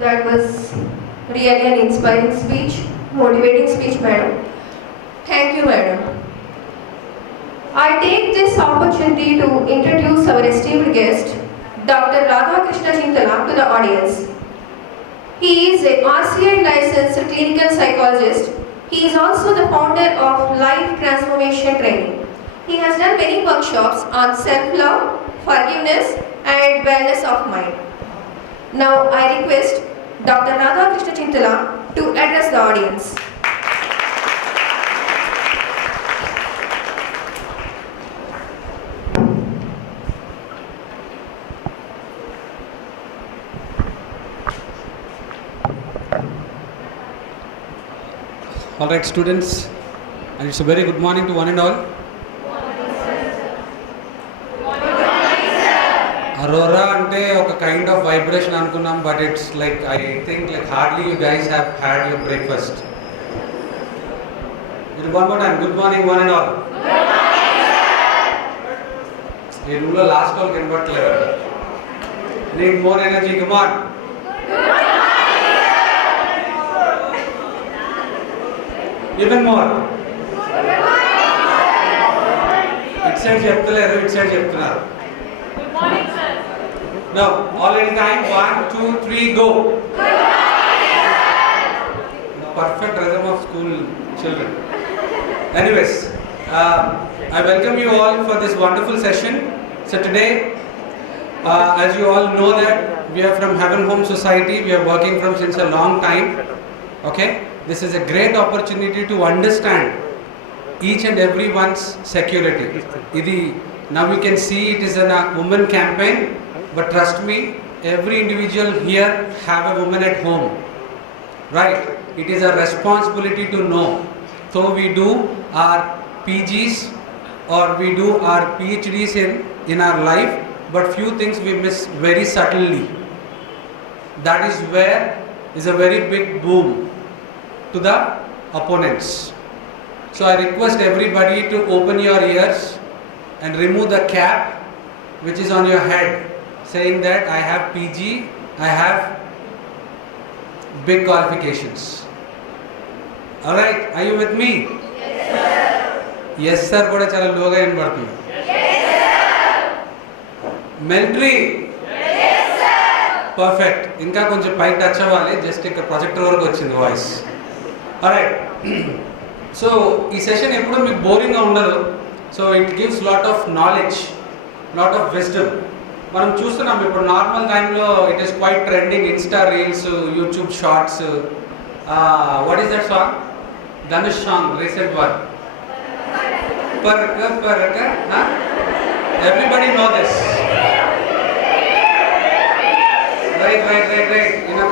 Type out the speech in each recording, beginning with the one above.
That was really an inspiring speech, motivating speech, madam. Thank you, madam. I take this opportunity to introduce our esteemed guest, Dr. Radha Krishna Chintala, to the audience. He is a RCI licensed clinical psychologist. He is also the founder of Life Transformation Training. He has done many workshops on self-love, forgiveness, and wellness of mind. Now I request Dr. Radha Krishna Chintala to address the audience. All right, students, and it's a very good morning to one and all. Aurora ante oka kind of vibration anukunnam, but it's like I think like hardly you guys have had your breakfast. One more time, good morning one and all. Good morning, sir. Ee room lo last call kanapattaledu. Need more energy, come on. Even more. It said చెప్తలేరు, it said చెప్తున్నారు. Good morning, sir. No, already time. 1, 2, 3, go. Good morning, sir. Perfect rhythm of school children. Anyways, I welcome you all for this wonderful session. So today, as you all know that we are from Heaven Home Society. We are working from since a long time. Okay. This is a great opportunity to understand each and everyone's security. Now we can see it is a women campaign, but trust me, every individual here have a woman at home, right? It is a responsibility to know. So we do our PGs or we do our PhDs in our life, but few things we miss very subtly. That is where is a very big boom to the opponents. So I request everybody to open your ears and remove the cap which is on your head saying that I have PG, I have big qualifications. Alright, are you with me? Yes, sir. Yes sir kuda chala low ga inpadutundi. Yes, sir. Military? Yes, sir. Perfect. Inka konచెం పై touch అవ్వాలి, just ఇక్కడ projector వరకు వచ్చింది voice. Alright. So ఈ session ఎప్పుడు మీకు బోరింగ్గా ఉండదు. So it gives lot of knowledge, lot of wisdom. మనం చూస్తున్నాం ఇప్పుడు నార్మల్ టైంలో it is quite trending, Insta reels, YouTube shorts. What is that song? Dhanush song, recent one. పరక పరక. Everybody know this. Right.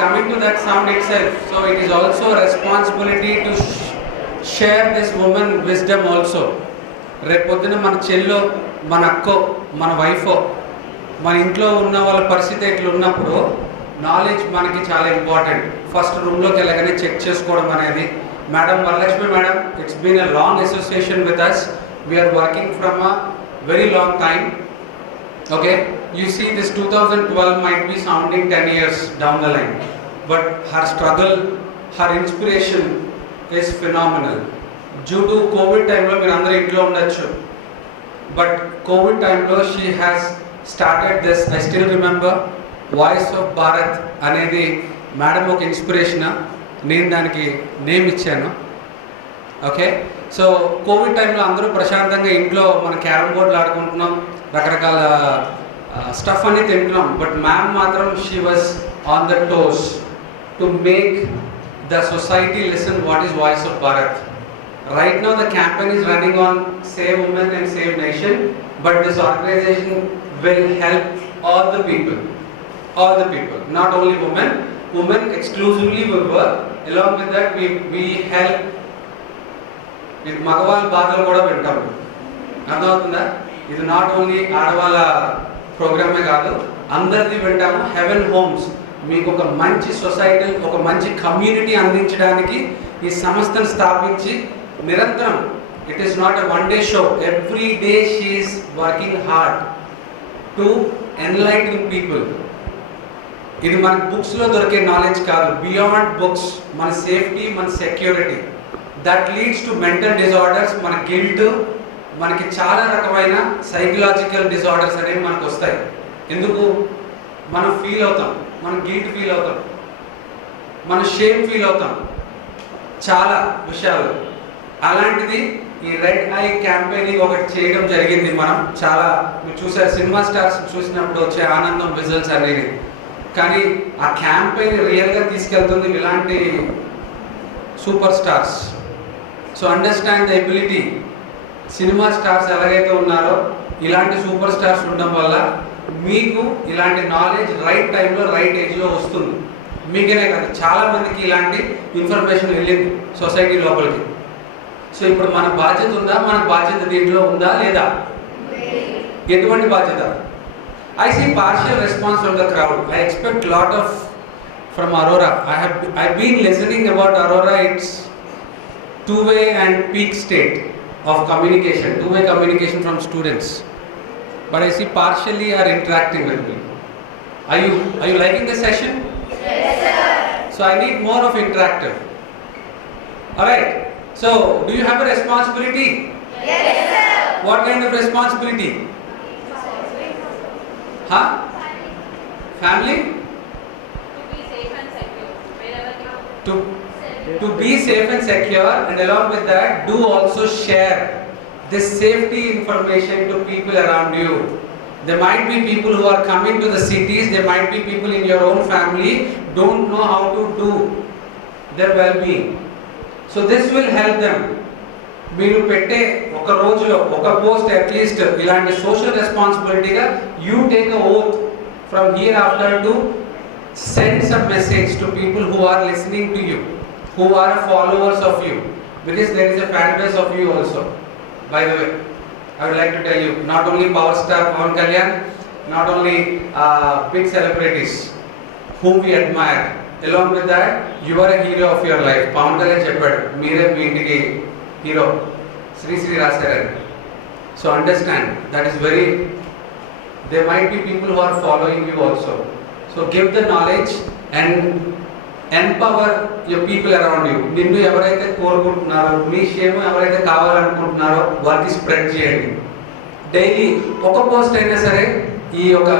Coming to that sound itself, so it is also a responsibility to share this woman wisdom also. రేపొద్దున మన చెల్లో, మన అక్కో, మన వైఫో, మన ఇంట్లో ఉన్న వాళ్ళ పరిస్థితి ఇట్లా ఉన్నప్పుడు నాలెడ్జ్ మనకి చాలా ఇంపార్టెంట్. ఫస్ట్ రూమ్లోకి వెళ్ళగానే చెక్ చేసుకోవడం అనేది. Madam Varalakshmi madam, it's been a long association with us. We're working from a very long time. Okay, you see this 2012 might be sounding 10 years down the line, but her struggle, her inspiration is phenomenal. Due to COVID time lo meer andaru intlo undachu, but COVID time lo she has started this. I still remember Voice of Bharat anedi madam oka inspiration. Nenu daniki name ichchanu. Okay, so COVID time lo andaru prashantanga intlo mana carrom బోర్డులు ఆడుకుంటున్నాం, రకరకాల stuff అని తింటున్నాం. But ma'am మాత్రం she was on the toes to make the society listen what is voice of Bharat. Right now the campaign is running on save women and save nation, but this organisation will help all the people, not only women exclusively will work. Along with that we help ఇది మగవాళ్ళ బాధలు కూడా వింటాము. అర్థమవుతుందా? ఇది not only ఆడవాళ్ళ ప్రోగ్రామే కాదు, అందరిది వింటాము. హెవెన్ హోమ్స్ మీకు ఒక మంచి సొసైటీ, ఒక మంచి కమ్యూనిటీ అందించడానికి ఈ సంస్థను స్థాపించి నిరంతరం, it is not a one day show, every day she is working hard to enlighten people. ఇది మనకి బుక్స్లో దొరికే నాలెడ్జ్ కాదు, బియాండ్ బుక్స్. మన సేఫ్టీ, మన security. That leads to mental disorders, మన గిల్ట్, మనకి చాలా రకమైన సైకలాజికల్ డిజార్డర్స్ అనేవి మనకు వస్తాయి. ఎందుకు? మనం ఫీల్ అవుతాం, మనం గిల్ట్ ఫీల్ అవుతాం, మనం షేమ్ ఫీల్ అవుతాం, చాలా విషయాలు. అలాంటిది ఈ రెడ్ ఐ క్యాంపెయినింగ్ ఒకటి చేయడం జరిగింది. మనం చాలా మీరు చూసారు, సినిమా స్టార్స్ చూసినప్పుడు వచ్చే ఆనందం, విజువల్స్ అనేది. కానీ ఆ క్యాంపెయిన్ రియల్గా తీసుకెళ్తుంది ఇలాంటి super stars. So understand the ability. Cinema stars ఎలాగైతే ఉన్నారో ఇలాంటి సూపర్ స్టార్స్ ఉండడం వల్ల మీకు ఇలాంటి నాలెడ్జ్ రైట్ టైంలో, రైట్ ఏజ్లో వస్తుంది. మీకనే కాదు, చాలా మందికి ఇలాంటి ఇన్ఫర్మేషన్ వెళ్ళింది సొసైటీ లోపలికి. సో ఇప్పుడు మన బాధ్యత ఉందా? మన బాధ్యత దీంట్లో ఉందా లేదా? ఎటువంటి బాధ్యత? I see partial response from the crowd. I expect lot of from Aurora. I've been listening about Aurora. It's two-way and peak state of communication, two-way communication from students. But I see partially are interacting with me. Are you liking the session? Yes, sir. So I need more of interactive. All right. So do you have a responsibility? Yes, sir. What kind of responsibility? Huh? Family? To be safe and secure wherever you go. To be safe and secure, and along with that, do also share this safety information to people around you. There might be people who are coming to the cities, there might be people in your own family don't know how to do their well-being. So this will help them. మీరు పెట్టే ఒక రోజులో ఒక post at least ఇలాంటి social రెస్పాన్సిబిలిటీగా you take a oath from here after to send some message to people who are listening to you, who are followers of you, because there is a fan base of you also. By the way, I would like to tell you, not only power star Pawan Kalyan, not only big celebrities whom we admire, along with that you are a hero of your life. Pawan Kalyan cheppadu, meere mee intiki hero, Sri Rasaran. So understand, that is very, there might be people who are following you also. So give the knowledge and empower your people around you. నిన్ను ఎవరైతే కోరుకుంటున్నారో, మీ క్షేమం ఎవరైతే కావాలనుకుంటున్నారో వారికి spread చేయండి. Daily ఒక post అయినా సరే, ఈ యొక్క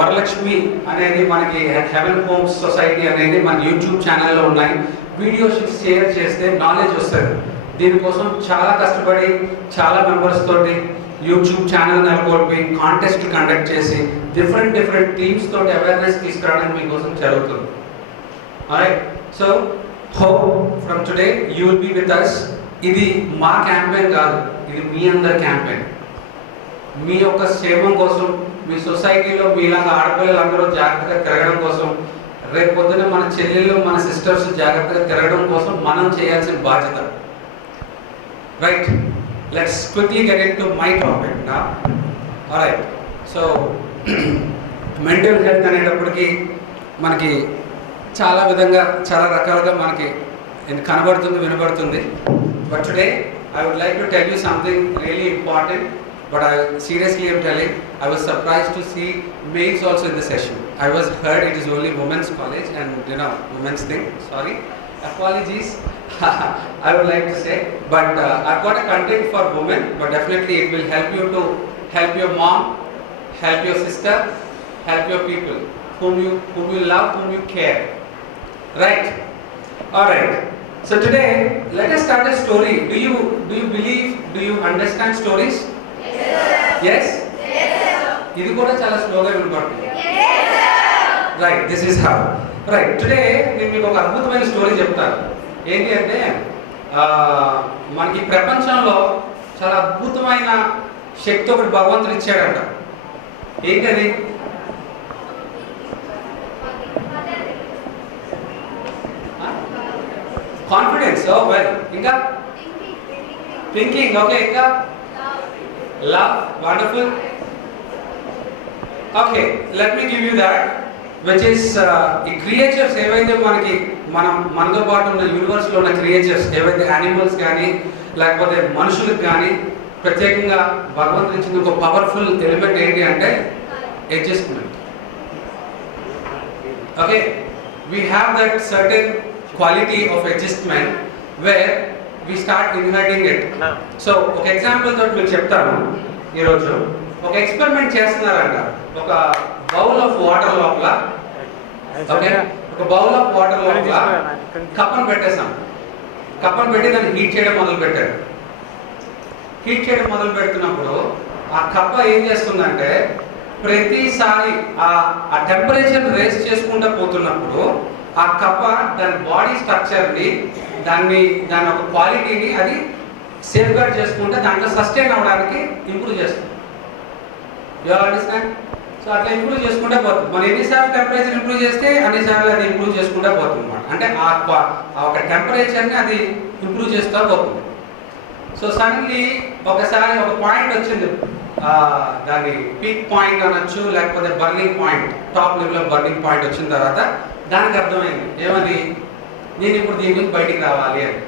వరలక్ష్మి అనేది మనకి హెవెన్ హోమ్స్ సొసైటీ అనేది మన యూట్యూబ్ ఛానల్లో ఉన్నాయి. వీడియోస్ షేర్ చేస్తే నాలెడ్జ్ వస్తుంది. దీనికోసం చాలా కష్టపడి చాలా మెంబర్స్ తోటి యూట్యూబ్ ఛానల్ నెలకొల్పి కాంటెస్ట్ కండక్ట్ చేసి డిఫరెంట్ టీమ్స్ తోటి అవేర్నెస్ తీసుకురావడానికి మీకోసం జరుగుతుంది. Alright, so hope from today you will be with us. ఇది మా క్యాంపెయిన్ కాదు, ఇది మీ అందరి క్యాంపెయిన్. మీ యొక్క క్షేమం కోసం, మీ సొసైటీలో మీలాగా ఆడపిల్లలందరూ జాగ్రత్తగా తిరగడం కోసం, రేపు పొద్దున మన చెల్లెళ్ళు, మన సిస్టర్స్ జాగ్రత్తగా తిరగడం కోసం మనం చేయాల్సిన బాధ్యత. Right, let's quickly get in to my topic నా. ఆల్రైట్, సో మెంటల్ హెల్త్ అనేటప్పటికీ మనకి చాలా విధంగా, చాలా రకాలుగా మనకి కనబడుతుంది, వినబడుతుంది. But today I would like to tell you something really important. But I seriously am telling, I was surprised to see males also in the session. I was heard it is only women's college and women's thing. Sorry, apologies. I would like to say, but I've got a content for women, but definitely it will help you to help your mom, help your sister, help your people whom you love, whom you care. Right? All right. So today, let us start a story. Do you believe? Do you understand stories? Yes? ఇది కూడా చాలా స్లోగా వినపడుతుంది. Right, this is how. Right, today నేను మీకు ఒక అద్భుతమైన story చెప్తాను. ఏంటి అంటే, మనకి ప్రపంచంలో చాలా అద్భుతమైన శక్తి ఒకటి భగవంతుడు ఇచ్చాడంట. ఏంటది? కాన్ఫిడెన్స్. ఓ వెల్. ఇంకా థింకింగ్. ఓకే. ఇంకా love. Wonderful. Okay, let me give you that, which is ఈ క్రియేచర్స్ ఏవైతే మనతో పాటు ఉన్న యూనివర్స్లో ఉన్న క్రియేచర్స్ ఏవైతే యానిమల్స్ కానీ లేకపోతే మనుషులకు కానీ ప్రత్యేకంగా భగవంతుడు ఇచ్చిన ఒక పవర్ఫుల్ ఎలిమెంట్ ఏంటి అంటే adjustment. Okay, we have that certain quality of adjustment where we start inheriting it. So ఒక ఎగ్జాంపుల్ తోటి మీకు చెప్తాను. ఈరోజు ఒక ఎక్స్పెరిమెంట్ చేస్తున్నారంట. ఒక బౌల్ ఆఫ్ వాటర్ లోపల ఓకే ఒక బౌల్ ఆఫ్ వాటర్ లోపల కప్పను పెట్టేసాం. కప్పను పెట్టి దాన్ని హీట్ చేయడం మొదలు పెట్టారు. హీట్ చేయడం మొదలు పెడుతున్నప్పుడు ఆ కప్ప ఏం చేస్తుందంటే ప్రతిసారి ఆ టెంపరేచర్ రేస్ చేసుకుంటూ పోతున్నప్పుడు ఆ కప్ప దాని బాడీ స్ట్రక్చర్ని దాని ఒక క్వాలిటీని అది సేఫ్ గార్డ్ చేసుకుంటే దాంట్లో సస్టైన్ అవ్వడానికి ఇంప్రూవ్ చేస్తుంది. You understand? సో అట్లా ఇంప్రూవ్ చేసుకుంటే పోతుంది. మనం ఎన్నిసార్లు టెంపరేచర్ ఇంప్రూవ్ చేస్తే అన్నిసార్లు అది ఇంప్రూవ్ చేసుకుంటే పోతుంది అన్నమాట. అంటే ఆ ఒక టెంపరేచర్ని అది ఇంప్రూవ్ చేస్తూ పోతుంది. సో సడన్లీ ఒకసారి ఒక పాయింట్ వచ్చింది, దాని పీక్ పాయింట్ అనొచ్చు, లేకపోతే burning point, top level burning point వచ్చిన తర్వాత దానికి అర్థమైంది ఏమని, నేను ఇప్పుడు దీని నుంచి బయటికి రావాలి అని,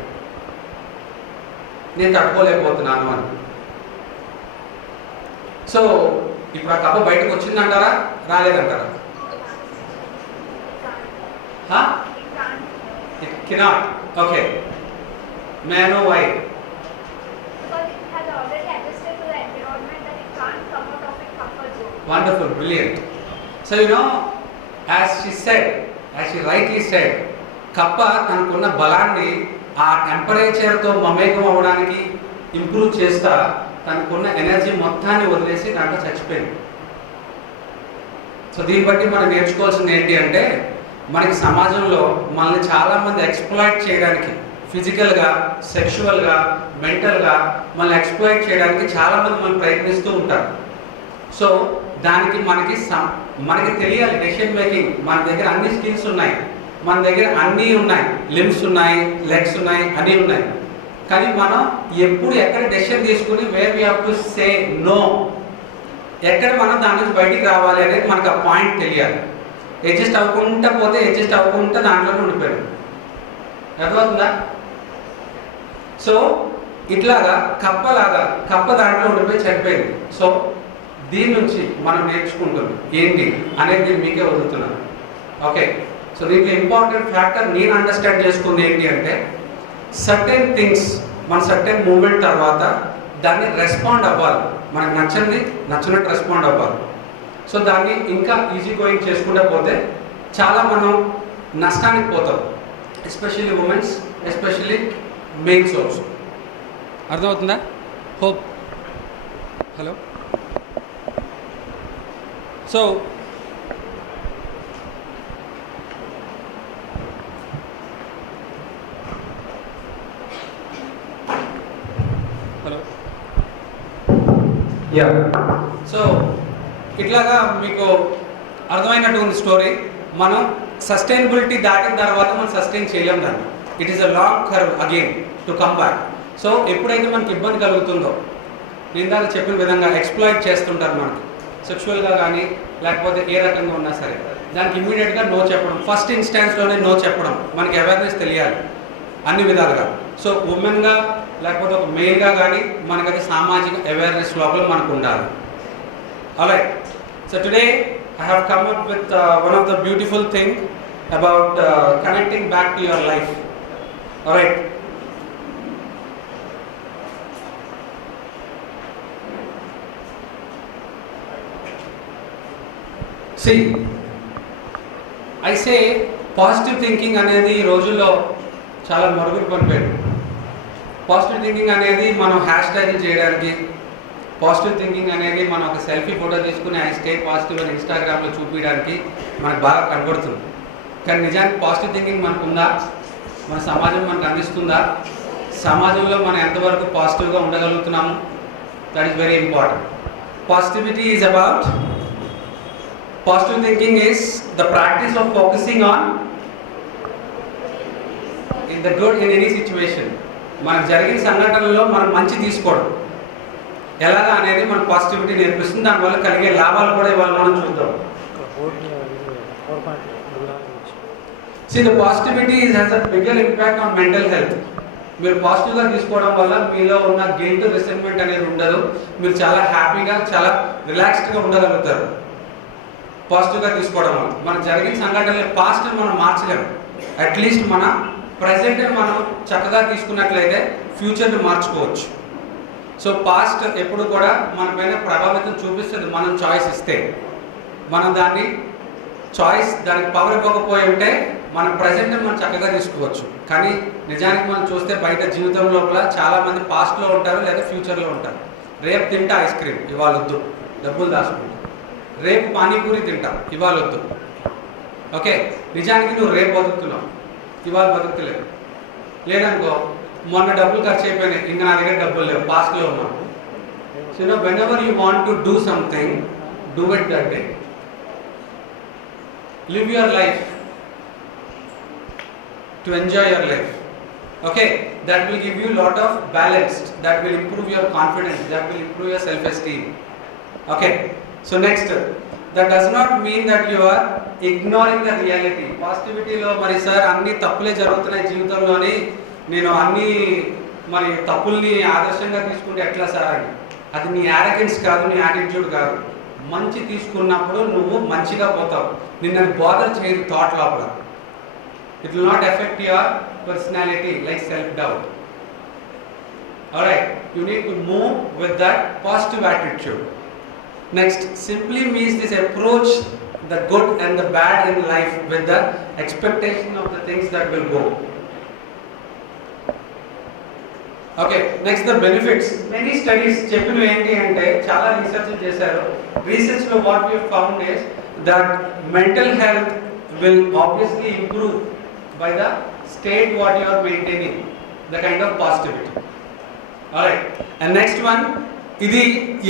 నేను తట్టుకోలేకపోతున్నాను అని. సో ఇప్పుడు ఆ కప్ప బయటకు వచ్చిందంటారా రాలేదంటారా? It cannot. Okay, may I know why? Wonderful, brilliant. So you know, as she rightly said, కప్ప తనకున్న బలాన్ని ఆ టెంపరేచర్తో మమేకం అవ్వడానికి ఇంప్రూవ్ చేస్తా తనకున్న ఎనర్జీ మొత్తాన్ని వదిలేసి దాంట్లో చచ్చిపోయింది. సో దీన్ని బట్టి మనం నేర్చుకోవాల్సింది ఏంటి అంటే, మనకి సమాజంలో మనల్ని చాలామంది ఎక్స్ప్లాయిట్ చేయడానికి, ఫిజికల్గా, సెక్షువల్గా, మెంటల్గా మనల్ని ఎక్స్ప్లాయిట్ చేయడానికి చాలామంది మనం ప్రయత్నిస్తూ ఉంటారు. సో దానికి మనకి తెలియాలి డెసిషన్ మేకింగ్. మన దగ్గర అన్ని స్కిల్స్ ఉన్నాయి, మన దగ్గర అన్నీ ఉన్నాయి, లిమ్స్ ఉన్నాయి, లెగ్స్ ఉన్నాయి, అన్నీ ఉన్నాయి. కానీ మనం ఎప్పుడు ఎక్కడ డెసిషన్ తీసుకుని where we have to say no, ఎక్కడ మనం దాని నుంచి బయటికి రావాలి అనేది మనకు ఆ పాయింట్ తెలియాలి. అడ్జస్ట్ అవ్వకుండా పోతే అడ్జస్ట్ అవ్వకుండా దాంట్లోనే ఉండిపోయాడు. అర్థమవుతుందా? సో ఇట్లాగా కప్ప దాంట్లో ఉండిపోయి చనిపోయింది. సో దీని నుంచి మనం నేర్చుకుంటుంది ఏంటి అనేది నేను మీకే వదులుతున్నాను. ఓకే, సో దీంట్లో ఇంపార్టెంట్ ఫ్యాక్టర్ నేను అండర్స్టాండ్ చేసుకుంది ఏంటి అంటే, సర్టెన్ థింగ్స్ మన సర్టెన్ మూమెంట్ తర్వాత దాన్ని రెస్పాండ్ అవ్వాలి. మనకు నచ్చినట్టు రెస్పాండ్ అవ్వాలి. సో దాన్ని ఇంకా ఈజీ గోయింగ్ చేసుకుంటూ పోతే చాలా మనం నష్టానికి పోతాం. Especially womens, especially males also. అర్థమవుతుందా? Hope. Hello. So hello yeah, so ఇట్లాగా మీకు అర్థమైనట్టు ఉంది స్టోరీ. మనం సస్టైనబిలిటీ దాటిన తర్వాత మనం సస్టైన్ చేయలేం దాన్ని. It is a long curve again to come back. So ఎప్పుడైతే మనకి ఇబ్బంది కలుగుతుందో, నేను దానికి చెప్పిన విధంగా ఎక్స్ప్లాయిట్ చేస్తుంటారు మనకి, సెక్షువల్గా కానీ లేకపోతే ఏ రకంగా ఉన్నా సరే, దానికి ఇమ్మీడియట్గా నో చెప్పడం, ఫస్ట్ ఇన్స్టాన్స్లోనే నో చెప్పడం. మనకి అవేర్నెస్ తెలియాలి అన్ని విధాలుగా. సో ఉమెన్గా లేకపోతే ఒక మెయిల్గా కానీ మనకది సామాజిక అవేర్నెస్ లోపల మనకు ఉండాలి. Alright, so today I have come up with one of the beautiful thing about connecting back to your life. Alright. See, I say positive thinking అనేది ఈ రోజుల్లో చాలా మరుగుడు పడిపోయింది. పాజిటివ్ థింకింగ్ అనేది మనం హ్యాష్ ట్యాగ్ చేయడానికి, పాజిటివ్ థింకింగ్ అనేది మనం ఒక సెల్ఫీ ఫోటో తీసుకుని ఐ స్టే పాజిటివ్ అని ఇన్స్టాగ్రామ్లో చూపించడానికి మనకు బాగా కనబడుతుంది. కానీ నిజానికి పాజిటివ్ థింకింగ్ మనకు ఉందా? మన సమాజం మనకు అందిస్తుందా? సమాజంలో మనం ఎంతవరకు పాజిటివ్గా ఉండగలుగుతున్నాము? That is very important. Positivity is about, positive thinking is the practice of focusing on in the good in any situation. మనకు జరిగిన సంఘటనలో మనం మంచి తీసుకోవడం ఎలాగా అనేది మన పాజిటివిటీ నేర్పిస్తుంది. దానివల్ల కలిగే లాభాలు కూడా ఇవాళ మనం చూద్దాం. See, the positivity has a bigger impact on mental health. మీరు పాజిటివ్గా తీసుకోవడం వల్ల మీలో ఉన్న గిల్ట్, రిసెంట్మెంట్ అనేది ఉండదు. మీరు చాలా హ్యాపీగా, చాలా రిలాక్స్డ్గా ఉండగలుగుతారు. పాజిటివ్గా తీసుకోవడం వల్ల మనకు జరిగిన సంఘటనలు పాస్ట్ మనం మార్చలేము. అట్లీస్ట్ మన ప్రజెంట్ మనం చక్కగా తీసుకున్నట్లయితే ఫ్యూచర్ని మార్చుకోవచ్చు. సో పాస్ట్ ఎప్పుడు కూడా మన పైన ప్రభావితం చూపిస్తుంది. మనం చాయిస్ ఇస్తే, మనం దాన్ని చాయిస్ దానికి పవర్ ఇవ్వకపోయి ఉంటే మన ప్రజెంట్ మనం చక్కగా తీసుకోవచ్చు. కానీ నిజానికి మనం చూస్తే బయట జీవితం లోపల చాలామంది పాస్ట్లో ఉంటారు లేదా ఫ్యూచర్లో ఉంటారు. రేపు తింటా ఐస్ క్రీమ్, ఇవాళ వద్దు, డబ్బులు దాచుకుంటా. రేపు పానీపూరి తింటా, ఇవాళ వద్దు. ఓకే, నిజానికి నువ్వు రేపు బతుకుతున్నావు, ఇవాళ బతుకుతలేవు. లేదనుకో, మొన్న డబ్బులు ఖర్చు అయిపోయినాయి, ఇంకా నా దగ్గర డబ్బులు లేవు, పాస్ట్లో ఉన్నావు. So when ever you want to do something, do it that day. Live your life to enjoy your life. Okay, that will give you lot of balance, that will improve your confidence, that will improve your self-esteem. Okay, so next, that does not mean that you are ignoring the reality. Positivity lo mari sir anni tappule jarugutunnayi jeevithamloni, nenu anni mari tappulni ఆదర్శంగా తీసుకుంటే ఎట్లా sir అని. అది నీ arrogance కాదు, నీ attitude కాదు. మంచి తీసుకున్నప్పుడు నువ్వు మంచిగా పోతావు. నిన్ను బాదర్ చేయదు థాట్ లోపల. It will not effect your personality like self doubt. Alright, you need to move with that positive attitude. Next, simply means this approach the good and the bad in life with the expectation of the things that will go. Okay, next the benefits. Many studies చెప్పినవి ఏంటి అంటే, చాలా research చేశారు. రీసెర్చ్లో what we found is that mental health will obviously improve by the state what you are maintaining, the kind of positivity. Alright, and next one, ఇది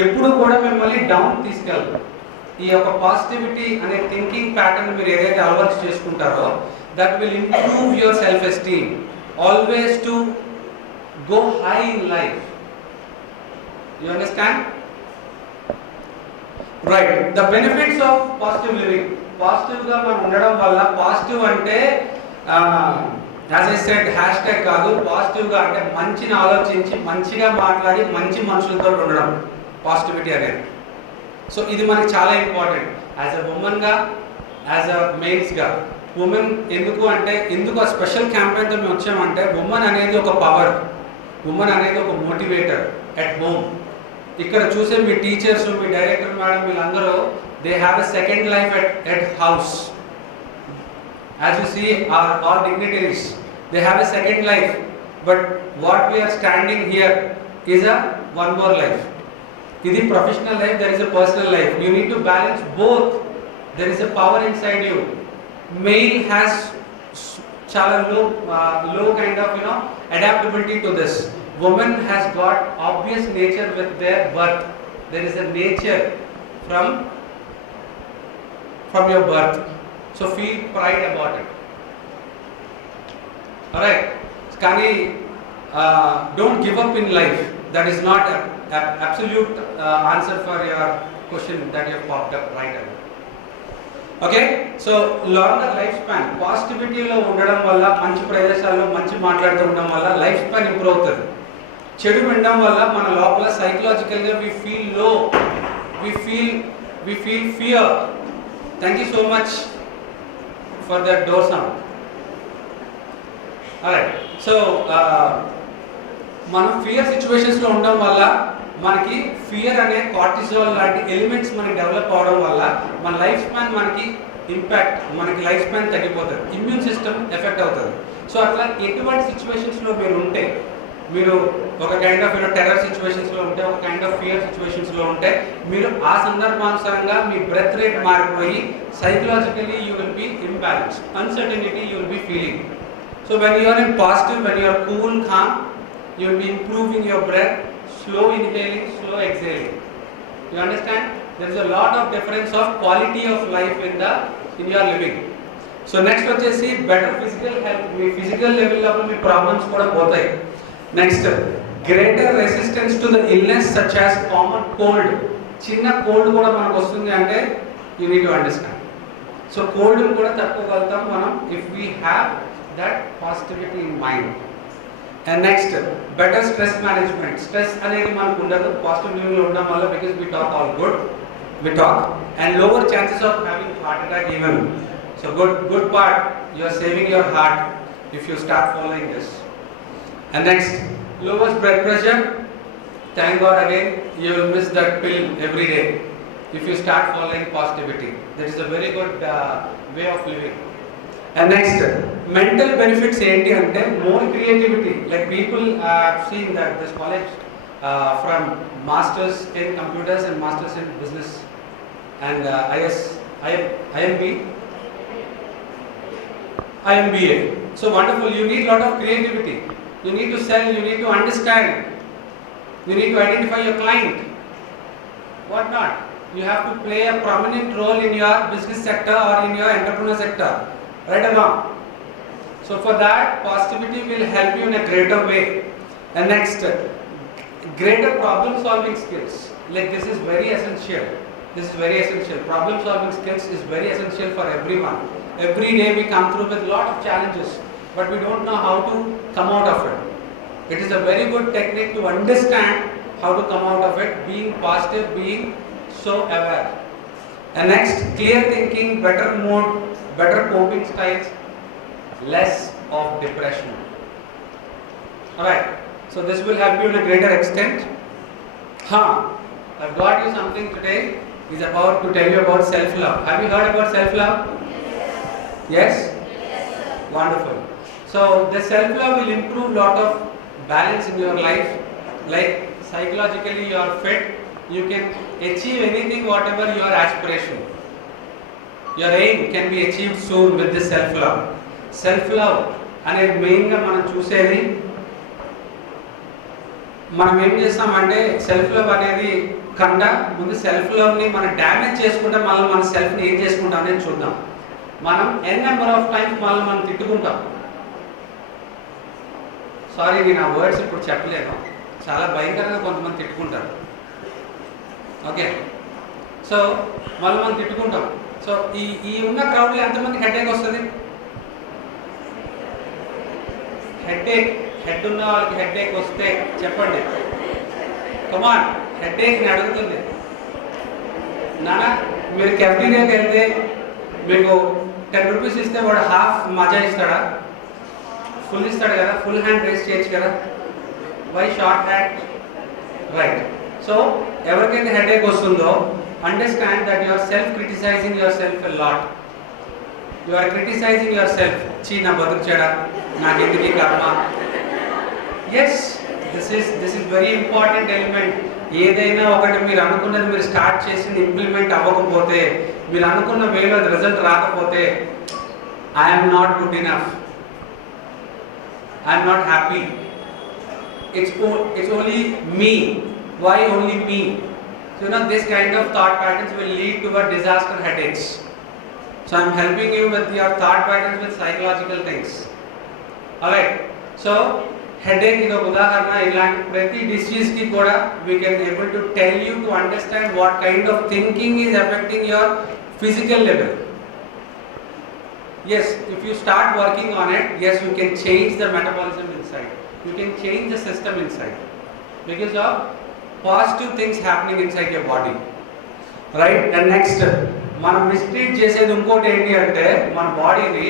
ఎప్పుడు కూడా మిమ్మల్ని డౌన్ తీసుకెళ్ళదు. ఈ యొక్క పాజిటివిటీ అనే థింకింగ్ ప్యాటర్న్ మీరు ఏదైతే అలవాటు చేసుకుంటారో, that will improve your self esteem. Always to go high in life. You understand? Right, the benefits of positive living. Positive ga man undadam valla, positive ante as I said hashtag kaadu, positive ga ante manchini ఆలోచించి మంచిగా మాట్లాడి మంచి మనుషులతో ఉండడం positivity అనేది. So ఇది మనకి చాలా ఇంపార్టెంట్ యాజ్ అ ఉమెన్ గా, యాజ్ అ మేల్స్ గా. ఉమెన్ ఎందుకు ఆ స్పెషల్ క్యాంపెయిన్తో మేము వచ్చామంటే, ఉమెన్ అనేది ఒక పవర్, ఉమెన్ అనేది ఒక మోటివేటర్ ఎట్ హోమ్. ఇక్కడ చూసే మీ టీచర్స్, మీ డైరెక్టర్ మేడం, వీళ్ళందరూ they have a second life at house. As you see are dignitaries, they have a second life. But what we're standing here is a one more life. ఇది professional life, there is a personal life. You need to balance both. There is a power inside you. Male has chala low kind of adaptability to this. Woman has got obvious nature with their birth. There is a nature from your birth. So feel pride about it. Alright, Kani, don't give up in life. That is not an absolute answer for your question that you have popped up right away. Okay, so longer life span. పాజిటివిటీలో ఉండడం వల్ల, మంచి ప్రదేశాల్లో మంచి మాట్లాడుతూ ఉండడం వల్ల life span improve అవుతుంది. చెడు వినడం వల్ల మన లోపల సైకలాజికల్గా we feel low, we feel fear. Thank you so much for that door sound. Alright, so మనం ఫియర్ సిచ్యువేషన్స్లో ఉండడం వల్ల మనకి ఫియర్ అనే కార్టిజాల్ లాంటి ఎలిమెంట్స్ మనకి డెవలప్ అవడం వల్ల మన లైఫ్ స్పాన్ మనకి ఇంపాక్ట్, మనకి లైఫ్ స్పాన్ తగ్గిపోతుంది, ఇమ్యూన్ సిస్టమ్ ఎఫెక్ట్ అవుతుంది. సో అట్లా ఎటువంటి సిచ్యువేషన్స్లో మీరు ఉంటే, మీరు ఒక కైండ్ ఆఫ్ టెర్రర్ సిచ్యువేషన్స్లో ఉంటే, ఒక కైండ్ ఆఫ్ ఫియర్ సిచ్యువేషన్స్లో ఉంటే, మీరు ఆ సందర్భానుసారంగా మీ బ్రెత్ రేట్ మారిపోయి psychologically you will be imbalance, uncertainty you will be feeling. So when you are in positive, when you are cool, calm, you will be improving your breath. Slow inhaling, slow exhaling. You understand? There is a lot of difference of quality of life in your living. So next వచ్చేసి better physical health. మీ physical level లో మీ problems కూడా పోతాయి. Next, greater resistance to the illness such as common cold. చిన్న cold కూడా మనకు వస్తుంది అంటే you need to understand. So cold కూడా తట్టుకోగలుగుతాం మనం if we have that positivity in mind. And next, better stress management. Stress అనేది మనకు ఉండదు పాజిటివ్ లివింగ్లో ఉండడం వల్ల, because we talk all good. we talk, and lower chances of having heart attack even. So good part, you are saving your heart if you start following this. And next, lowers blood pressure. Thank God again, you will miss that pill every day if you start following positivity. That is a very good way of living. And next, mental benefits ఏంటి అంటే more creativity. Like people have seen that this college from masters in computers and masters in business and IMBA. So wonderful. You need a lot of creativity. You need to sell. You need to understand. You need to identify your client. What not? You have to play a prominent role in your business sector or in your entrepreneur sector. Right or wrong? So for that, positivity will help you in a greater way. And next, greater problem solving skills. Like this is very essential. This is very essential. Problem solving skills is very essential for everyone. Every day we come through with a lot of challenges, but we don't know how to come out of it. It is a very good technique to understand how to come out of it, being positive, being so aware. And next, clear thinking, better mood, better coping styles, less of depression. Alright, so this will help you in a greater extent. I've got you something today, is about to tell you about self-love. Have you heard about self-love? Yes? Wonderful. So the self-love will improve lot of balance in your life. Like psychologically you are fit, you can achieve anything whatever your aspiration. Your aim can be achieved soon with this self-love. Self-love అనేది మెయిన్గా మనం చూసేది, మనం ఏం చేస్తామంటే self love అనేది కన్నా ముందు సెల్ఫ్ లవ్ని మనం డ్యామేజ్ చేసుకుంటే మళ్ళీ మన సెల్ఫ్ని ఏం చేసుకుంటాం అనేది చూద్దాం. మనం నెంబర్ ఆఫ్ టైమ్స్ మనం తిట్టుకుంటాం. సారీ నేను ఆ వర్డ్స్ ఇప్పుడు చెప్పలేను, చాలా భయంకరంగా కొంతమంది తిట్టుకుంటారు. ఓకే, సో మనం తిట్టుకుంటాం. సో ఈ ఉన్న క్రౌడ్లో ఎంతమంది హెడేక్ వస్తుంది? హెడ్ ఉన్న వాళ్ళకి హెడేక్ వస్తే చెప్పండి. కమాన్, హెడేక్ని అడుగుతుంది. నాన్న మీరు కెఫ్టీరియాకి వెళ్తే మీకు 10 రూపీస్ ఇస్తే వాడు హాఫ్ మజా ఇస్తాడా? ఫుల్ ఇస్తాడు కదా, ఫుల్ హ్యాండ్ రేస్ చేయొచ్చు కదా. Why short hand? Right. So ఎవరికైతే హెడేక్ వస్తుందో understand that you are self criticising your self a lot. You are criticising your self. చీ నా బతుకు చెడా, నాకు ఎందుకు కర్మ. Yes, this is very important element. ఏదైనా ఒకటి మీరు అనుకున్నది మీరు స్టార్ట్ చేసింది ఇంప్లిమెంట్ అవ్వకపోతే, మీరు అనుకున్న వేలో రిజల్ట్ రాకపోతే, I'm not good enough, I'm not happy, it's only me. Why only me? So you know, this kind of thought patterns will lead to a disaster headaches. So I'm helping you with your thought patterns with psychological things. Alright, so headache is a udaharana. Ilanti prati disease ki kuda we can able to tell you to understand what kind of thinking is affecting your physical level. Yes, if you start working on it, yes, you can change the metabolism inside. You can change the system inside because of positive things happening inside your body. Right? And next, మనం mistreat చేసేది ఇంకోటి ఏంటి అంటే మన బాడీని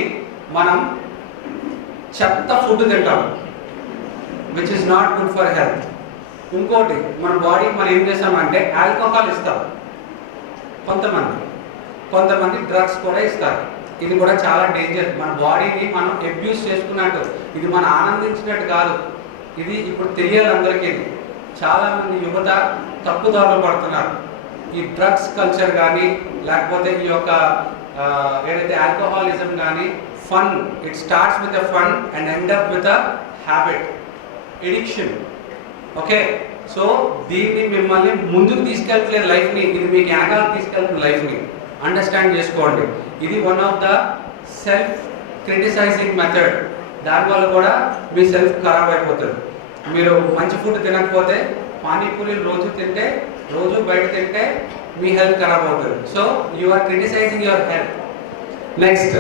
మనం చెత్త food తింటాం, which is not good for health. ఇంకోటి మన బాడీకి మనం ఏం చేస్తామంటే ఆల్కహాల్ ఇస్తాం, కొంతమంది డ్రగ్స్ కూడా ఇస్తారు. ఇది కూడా చాలా డేంజర్. మన బాడీని మనం అబ్యూస్ చేసుకున్నట్టు, ఇది మనం ఆనందించినట్టు కాదు. ఇది ఇప్పుడు తెలియాలి అందరికీ. చాలామంది యువత తప్పుదారులు పడుతున్నారు. ఈ డ్రగ్స్ కల్చర్ కానీ లేకపోతే ఈ యొక్క ఏదైతే ఆల్కహాలిజం కానీ, fun, it starts with a fun and end up with a habit, addiction. Okay, so దీన్ని మిమ్మల్ని ముందుకు తీసుకెళ్తలేదు లైఫ్ని, ఇది మీకు వెనకాల తీసుకెళ్తున్న లైఫ్ని. అండర్స్టాండ్ చేసుకోండి. ఇది one of the self criticising method. దానివల్ల కూడా మీ సెల్ఫ్ ఖరాబ్ అయిపోతుంది. మీరు మంచి ఫుడ్ తినకపోతే, పానీపూరి రోజు తింటే, రోజు బయట తింటే మీ హెల్త్ ఖరాబ్ అవుతుంది. So you are criticising your health. Next,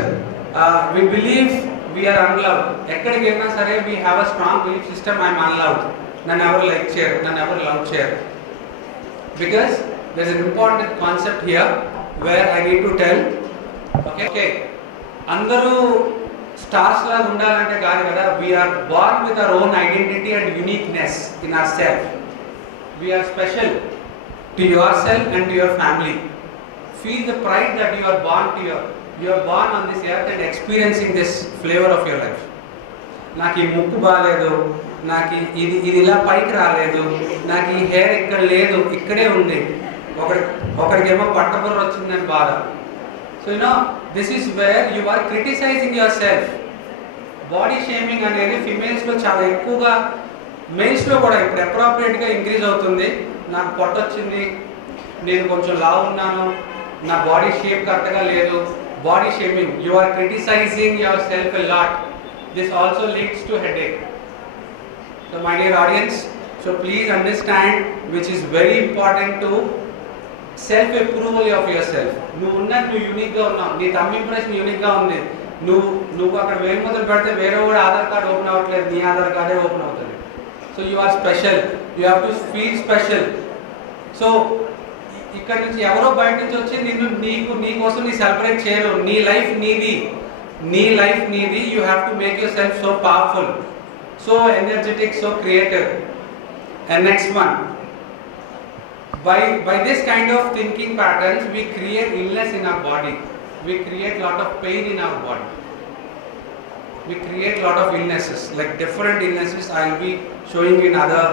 we believe we're unloved. ఎక్కడికి వెళ్ళినా సరే we have a strong belief system, I'm unloved. నన్ను ఎవరు లైక్ చేయరు, నన్ను ఎవరు లవ్ చేయరు. Because there's an important concept here where I need to tell. Okay. అందరూ స్టార్స్ లాగా ఉండాలంటే కాదు కదా. We're born with our own identity and uniqueness in our self. We're special to your self and to your family. Feel the pride that you are born to you are born on this earth and experiencing this flavour of your life. నాకు ఈ ముక్కు బాగాలేదు, నాకు ఇది ఇలా పైకి రాలేదు, నాకు ఈ హెయిర్ ఇక్కడ లేదు, ఇక్కడే ఉంది. ఒకడికేమో పట్టబుర్ర వచ్చిందని బాధ. So this is where you are criticising your self. Body shaming అనేది ఫిమేల్స్లో చాలా ఎక్కువగా, మేల్స్లో కూడా ఇప్పుడు అప్రాప్రియేట్గా ఇంక్రీజ్ అవుతుంది. నాకు పొట్ట వచ్చింది, నేను కొంచెం లావు ఉన్నాను, నా బాడీ షేప్ కరెక్ట్గా లేదు. Body shaming, you are criticising your self a lot. This also leads to headache. So my dear audience, so please understand, which is very important to self approval of yourself. నువ్వు unique గా ఉన్నావు, నీ తమ్ impression unique గా ఉంది. నువ్వు అక్కడ వేలు మొదలు పెడితే వేరే కూడా ఆధార్ కార్డ్ ఓపెన్ అవ్వట్లేదు, నీ ఆధార్ కార్డే ఓపెన్ అవుతుంది. So you are special, you have to feel special. So ఇక్కడ నుంచి ఎవరో బయట నుంచి వచ్చి నీ కోసం నీ సెలబ్రేట్ చేయరు. నీ లైఫ్ నీది. You have to make yourself so powerful, so energetic, so creative. And next one, by this kind of thinking patterns, we create illness in our body. We create lot of pain in our body. We create lot of illnesses, like different illnesses. I will be showing in other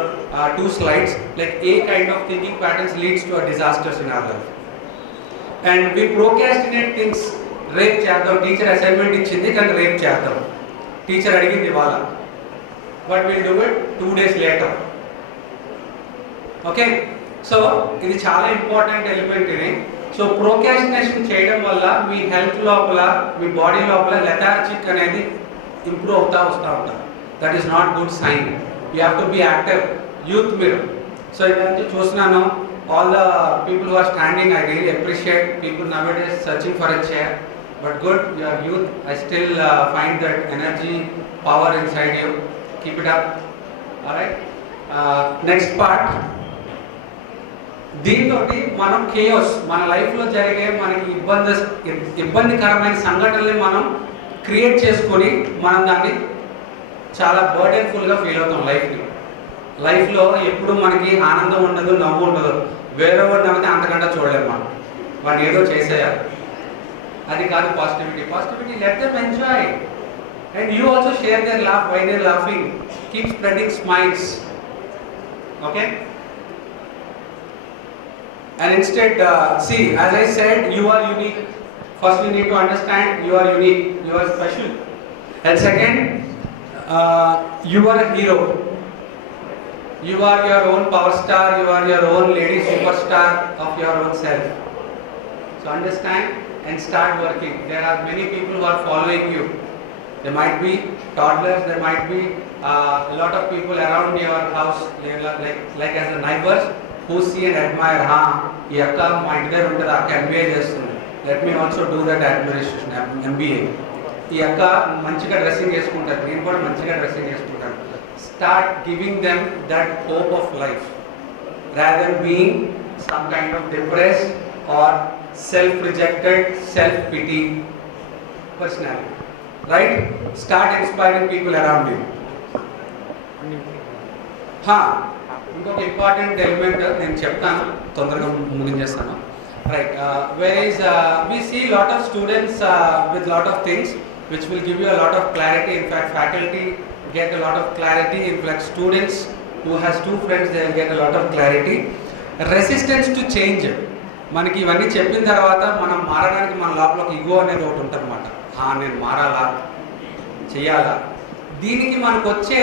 2 slides. Like a kind of thinking patterns leads to a disasters in our life. And we procrastinate things. రేప్ చేద్దాం, teacher assignment ఇచ్చింది కానీ రేప్ చేద్దాం, teacher అడిగింది ఇవాళ, but will do it 2 days later. Okay, so ఇది చాలా ఇంపార్టెంట్ ఎలిమెంట్ ఇది. సో ప్రోకాస్టినేషన్ చేయడం వల్ల మీ హెల్త్ లోపల, మీ బాడీ లోపల లెథార్జిక్ అనేది ఇంప్రూవ్ అవుతూ ఉంటారు. That is not good sign. You have to be active. Youth మీరు, సో ఇదంతా చూస్తున్నాను. all the people who are standing, I really appreciate people nowadays searching for a chair. But good, you are youth. I still find that energy, power inside you. Keep it up. All right. Next part. దీంతోటి మనం chaos, మన లైఫ్లో జరిగే మనకి ఇబ్బందికరమైన సంఘటనల్ని మనం create చేసుకొని మనం దాన్ని చాలా బర్డెన్ఫుల్గా ఫీల్ అవుతాం. లైఫ్లో ఎప్పుడు మనకి ఆనందం ఉండదు, నవ్వు ఉండదు. వేరే వాడు నవ్వితే అంతకంటే చూడలేము మనం, వాడిని ఏదో చేసేయాలి. అది కాదు positivity. Let them enjoy and you also share their laugh. Why they're laughing, keep spreading smiles. Okay, and instead see, as I said, you are unique. First you need to understand you are unique, you are special. And second, you are a hero. You are your own power star, you are your own lady superstar of your own self. So understand and start working. There are many people who are following you. There might be toddlers, there might be a lot of people around your house, like as the neighbors who see and admire. ఈ అక్క మా ఇంటి దగ్గర ఉంటుంది, అక్క MBA చేస్తుంది, let me also do that administration MBA. ఈ అక్క మంచిగా డ్రెస్సింగ్ చేసుకుంటారు, నేను కూడా మంచిగా డ్రెస్సింగ్ చేసుకుంటాను. Start giving them that hope of life rather than being some kind of depressed or self-rejected, self-pity personality. Right? Start inspiring people around you. ఇంకొక important element నేను చెప్తాను, తొందరగా ముగించేస్తాను. Right, where is we see lot of students with lot of things which will give you a lot of clarity. In fact, faculty get a lot of clarity. In fact, students who has 2 friends, they will get a lot of clarity. Resistance to change. మనకి ఇవన్నీ చెప్పిన తర్వాత మనం మారడానికి మన లోపల ఒక ego అనేది ఒకటి ఉంటుంది అన్నమాట. నేను మారాలా, చెయ్యాలా. దీనికి మనకు వచ్చే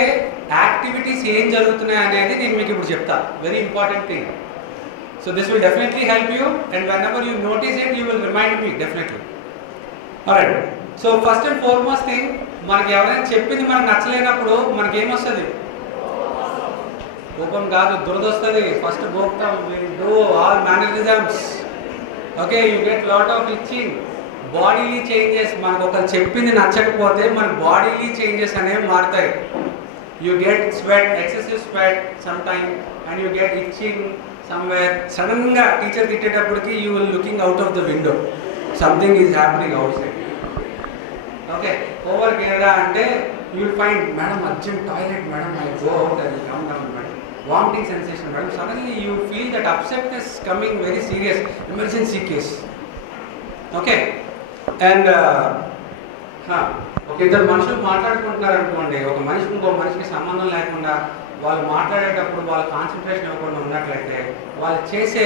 యాక్టివిటీస్ ఏం జరుగుతున్నాయి అనేది నేను మీకు ఇప్పుడు చెప్తా. Very important thing. So this will definitely help you and whenever you notice it you will remind me definitely. Alright, so first and foremost thing, మనకి ఎవరైనా చెప్పింది మనకు నచ్చలేనప్పుడు మనకి ఏమొస్తుంది? కోపం కాదు, దురదొస్తుంది. ఫస్ట్ గోప్తం, will do all mannerisms. Okay, you get lot of itching. Bodily changes, మనకు ఒకరు చెప్పింది నచ్చకపోతే మన బాడీలీ చేంజెస్ అనేవి మారుతాయి. You get sweat, excessive sweat some time, and you get itching somewhere సడన్గా టీచర్ తిట్టేటప్పటికి you will looking out of the window, something is happening outside. Okay, over కేరా అంటే you will find madam urgent toilet madam, I go out I will come down madam, vomiting sensation madam, suddenly you feel that upsetness coming very serious emergency case. Okay, and ఒక ఇద్దరు మనుషులు మాట్లాడుకుంటున్నారు అనుకోండి, ఒక మనిషికి ఇంకో మనిషికి సంబంధం లేకుండా వాళ్ళు మాట్లాడేటప్పుడు వాళ్ళ కాన్సన్ట్రేషన్ ఇవ్వకుండా ఉన్నట్లయితే వాళ్ళు చేసే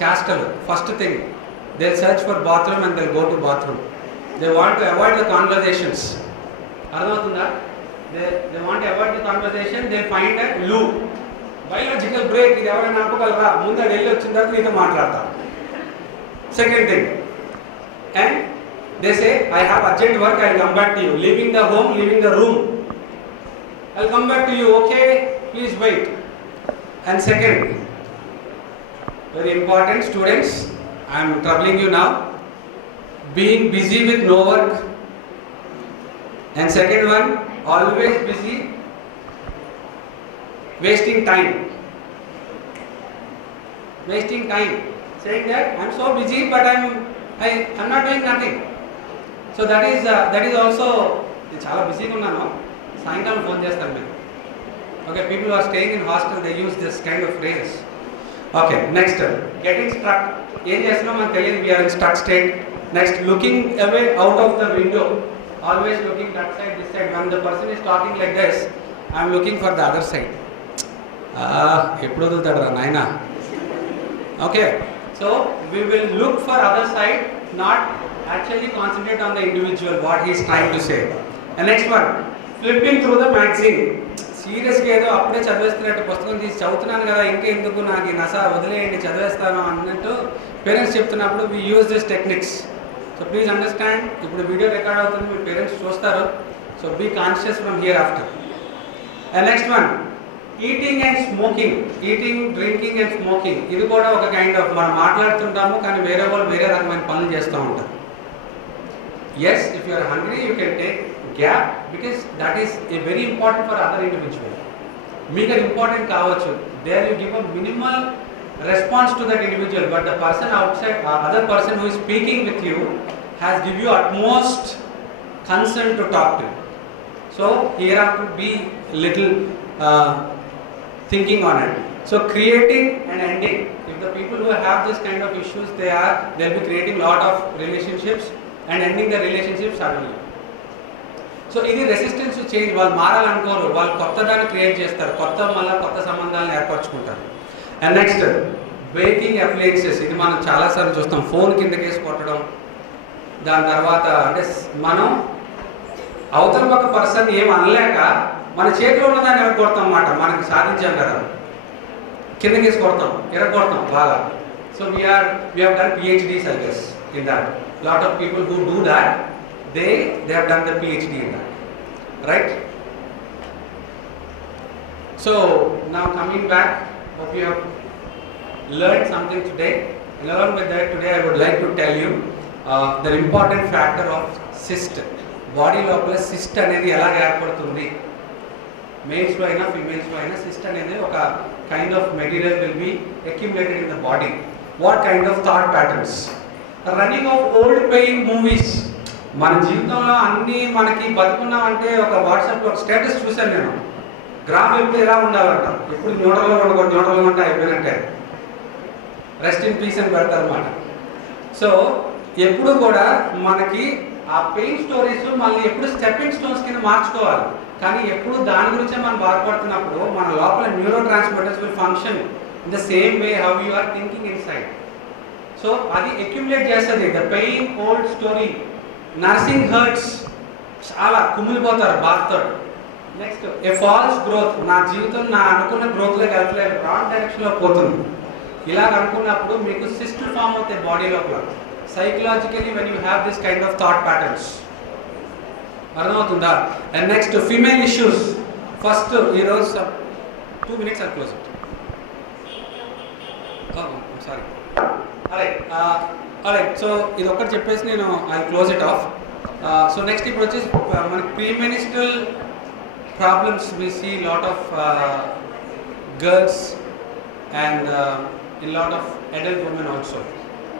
చేష్టలు, first thing they search for bathroom and they go to bathroom. They want to avoid the conversations. అర్థమవుతుందా? They want to avoid the conversation, they find a loo, biological break. ఇది ఎవరైనా ఆపుకోగలరా? ముందు అది వెళ్ళి వచ్చిన తర్వాత నీతో మాట్లాడతా. Second thing, and they say I have urgent work, I will come back to you, leaving the home, leaving the room, I will come back to you, okay, please wait. And second, very important students, I am troubling you now, being busy with no work. And second one, always busy, wasting time, saying that I am so busy but I am not doing nothing. So that is also, చాలా బిజీగా ఉన్నాను, సాయంకాలం phone చేస్తాను నేను. Okay, people are staying in hostel, they use this kind of phrases. Okay, next getting struck. ఏం చేస్తున్నాం మనకు తెలియదు, we're in struck state. Next looking away out of the window, always looking that side this side. One the person is talking like this, I'm looking for the other side. ఎప్పుడు వదులుతాడు రా నాయనా? Okay, so we will look for other side, not actually concentrate on the individual, what he is trying to say. And next one, flipping through the magazine. సీరియస్గా ఏదో అప్పుడే చదివేస్తున్నట్టు పుస్తకం తీసి చదువుతున్నాను కదా, ఇంకా ఎందుకు నాకు ఈ నస, వదిలేయండి చదివేస్తాను అన్నట్టు పేరెంట్స్ చెప్తున్నప్పుడు we use these techniques. So please understand, ఇప్పుడు వీడియో రికార్డ్ అవుతుంది, మీ పేరెంట్స్ చూస్తారు, so be conscious from hereafter. And next one, eating and smoking. Eating, drinking and smoking, ఇది కూడా ఒక కైండ్ ఆఫ్, మనం మాట్లాడుతుంటాము కానీ వేరే వాళ్ళు వేరే రకమైన పనులు చేస్తూ ఉంటారు. Yes, if you are hungry you can take gap, because that is a very important for other individual. మీకు అది ఇంపార్టెంట్ కావచ్చు, there you give a minimal response to that individual, but the person outside, other person who is speaking with you has give you utmost concern to talk to. So here have to be little thinking on it. So creating and ending, if the people who have this kind of issues, they'll be creating lot of relationships and ending the relationships suddenly. So ఇది resistance to change. వాళ్ళు మారాలనుకోరు, వాళ్ళు కొత్త దాన్ని create చేస్తారు, మళ్ళీ కొత్త సంబంధాలను ఏర్పరచుకుంటారు. And next, breaking appliances. ఇది మనం చాలాసార్లు చూస్తాం, ఫోన్ కిందకేసి కొట్టడం. దాని తర్వాత అంటే మనం అవతల పక్క పర్సన్ ఏం అనలేక మన చేతిలో ఉన్నదాన్ని ఎరగొడతాం అన్నమాట. మనకి సాధించాం కదా, కిందకేసి కొడతాం, ఎరగొడతాం బాగా. So we have done PhDs I guess in that. Lot of people who do that, they have done the PhD in that, right? So now coming back, hope you have learned something today. And along with that, today I would like to tell you the important factor of cyst. Body లోపల cyst అనేది ఎలా ఏర్పడుతుంది, మేల్స్లో అయినా ఫీమేల్స్లో అయినా cyst అనేది ఒక kind of material will be accumulated in the body. What kind of thought patterns, running of old paying movies. మన జీవితంలో అన్నీ మనకి బతుకున్నామంటే, ఒక వాట్సాప్లో ఒక స్టేటస్ చూశాను నేను, గ్రాఫ్ ఎప్పుడు ఎలా ఉండాలంట, ఎప్పుడు న్యూట్రల్గా ఉంటే అయిపోయినట్టే, రెస్ట్ ఇన్ పీస్ అని పెడతారు అన్నమాట. సో ఎప్పుడు కూడా మనకి ఆ పెయిన్ స్టోరీస్ మళ్ళీ ఎప్పుడు స్టెప్పింగ్ స్టోన్స్ కింద మార్చుకోవాలి. కానీ ఎప్పుడు దాని గురించే మనం బాధపడుతున్నప్పుడు మన లోపల neuro transmitters will function in the same way how you are thinking inside. So అది అక్యుములేట్ చేస్తుంది. The pain old story, nursing hurts, చాలా కుమిలిపోతారు బాధతో. నెక్స్ట్, ఏ ఫాల్స్ గ్రోత్, నా జీవితం నా అనుకున్న గ్రోత్లోకి వెళ్తలేదు, రాంగ్ డైరెక్షన్లో పోతుంది. ఇలాగ అనుకున్నప్పుడు మీకు సిస్ట్ ఫామ్ అవుతాయి బాడీ లోపల psychologically when you have this kind of thought patterns. అర్థమవుతుందా? And next, female issues. First ఈరోజు 2 minutes I'll close it. Oh, I'm sorry. Alright, so ఇది ఒక్కటి చెప్పేసి నేను I'll close it off. So next ఇప్పుడు వచ్చేసి మనకి premenstrual problems we see lot of girls and in lot of adult women also.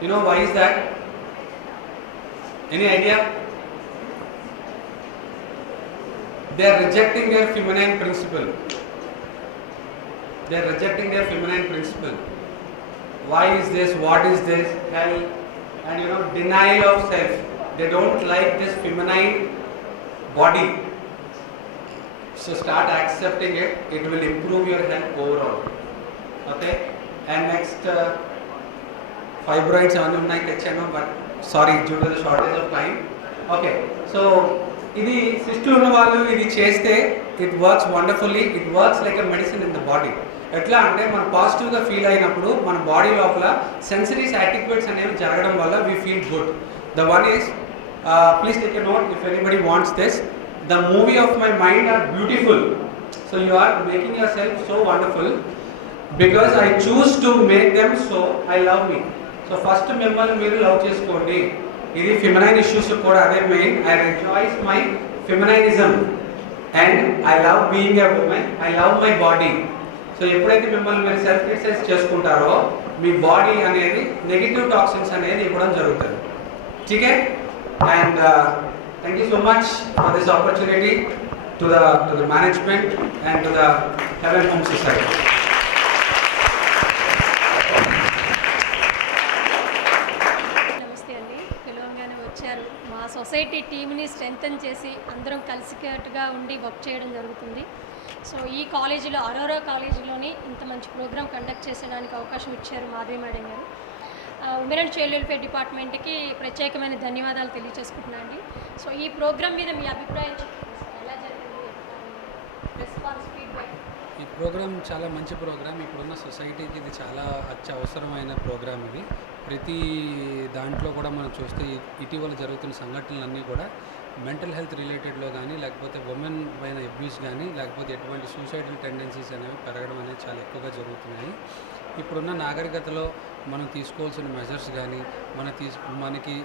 You know why is that? Any idea? They are rejecting their feminine principle. They are rejecting their feminine principle. Why is this? What is this? Hell. And you know, denial of self. They don't like this feminine body. So start accepting it. It will improve your health overall. Okay? And next, fibroids are not తెచ్చాను, but sorry due to the shortage of time. Okay, so ఇది సిస్టులు ఉన్న వాళ్ళు ఇది చేస్తే it works wonderfully. It works like a medicine in the body. ఎట్లా అంటే మనం పాజిటివ్గా ఫీల్ అయినప్పుడు మన బాడీ లోపల సెన్సరీస్ యాక్టివేట్స్ అనేవి జరగడం వల్ల we feel good. The one is please take a note if anybody wants this. The movie of my mind are beautiful. So you are making yourself so wonderful because I choose to make them so I love me. So first మిమ్మల్ని మీరు love చేసుకోండి. ఇది feminine issues కూడా అదే main. I rejoice my feminism and I love being a women. I love my body. So ఎప్పుడైతే మిమ్మల్ని మీరు self criticise చేసుకుంటారో మీ బాడీ అనేది నెగిటివ్ టాక్సిన్స్ అనేది ఇవ్వడం జరుగుతుంది. ఠీకే? And thank you so much for this opportunity to the management and to the Heaven Home Society. మా సొసైటీ టీమ్ని స్ట్రెంగ్తన్ చేసి అందరం కలిసికట్టుగా ఉండి వర్క్ చేయడం జరుగుతుంది. సో ఈ కాలేజీలో అరోరా కాలేజీలోని ఇంత మంచి ప్రోగ్రామ్ కండక్ట్ చేసేదానికి అవకాశం ఇచ్చారు మాధవి మేడం గారు. ఉమెన్ అండ్ చైల్డ్ వెల్ఫేర్ డిపార్ట్మెంట్కి ప్రత్యేకమైన ధన్యవాదాలు తెలియజేసుకుంటున్నాను అండి. సో ఈ ప్రోగ్రామ్ మీద మీ అభిప్రాయం ఎలా జరిగింది? Response, feedback. ఈ ప్రోగ్రామ్ చాలా మంచి ప్రోగ్రామ్. ఇప్పుడున్న సొసైటీకి ఇది చాలా అత్యవసరమైన ప్రోగ్రామ్. ఇది ప్రతి దాంట్లో కూడా మనం చూస్తే ఇటీవల జరుగుతున్న సంఘటనలన్నీ కూడా మెంటల్ హెల్త్ రిలేటెడ్లో కానీ, లేకపోతే ఉమెన్ పైన అబ్యూస్ కానీ, లేకపోతే ఎటువంటి సూసైడల్ టెండెన్సీస్ అనేవి పెరగడం అనేది చాలా ఎక్కువగా జరుగుతున్నాయి. ఇప్పుడున్న నాగరికతలో మనం తీసుకోవాల్సిన మెజర్స్ కానీ, మనకి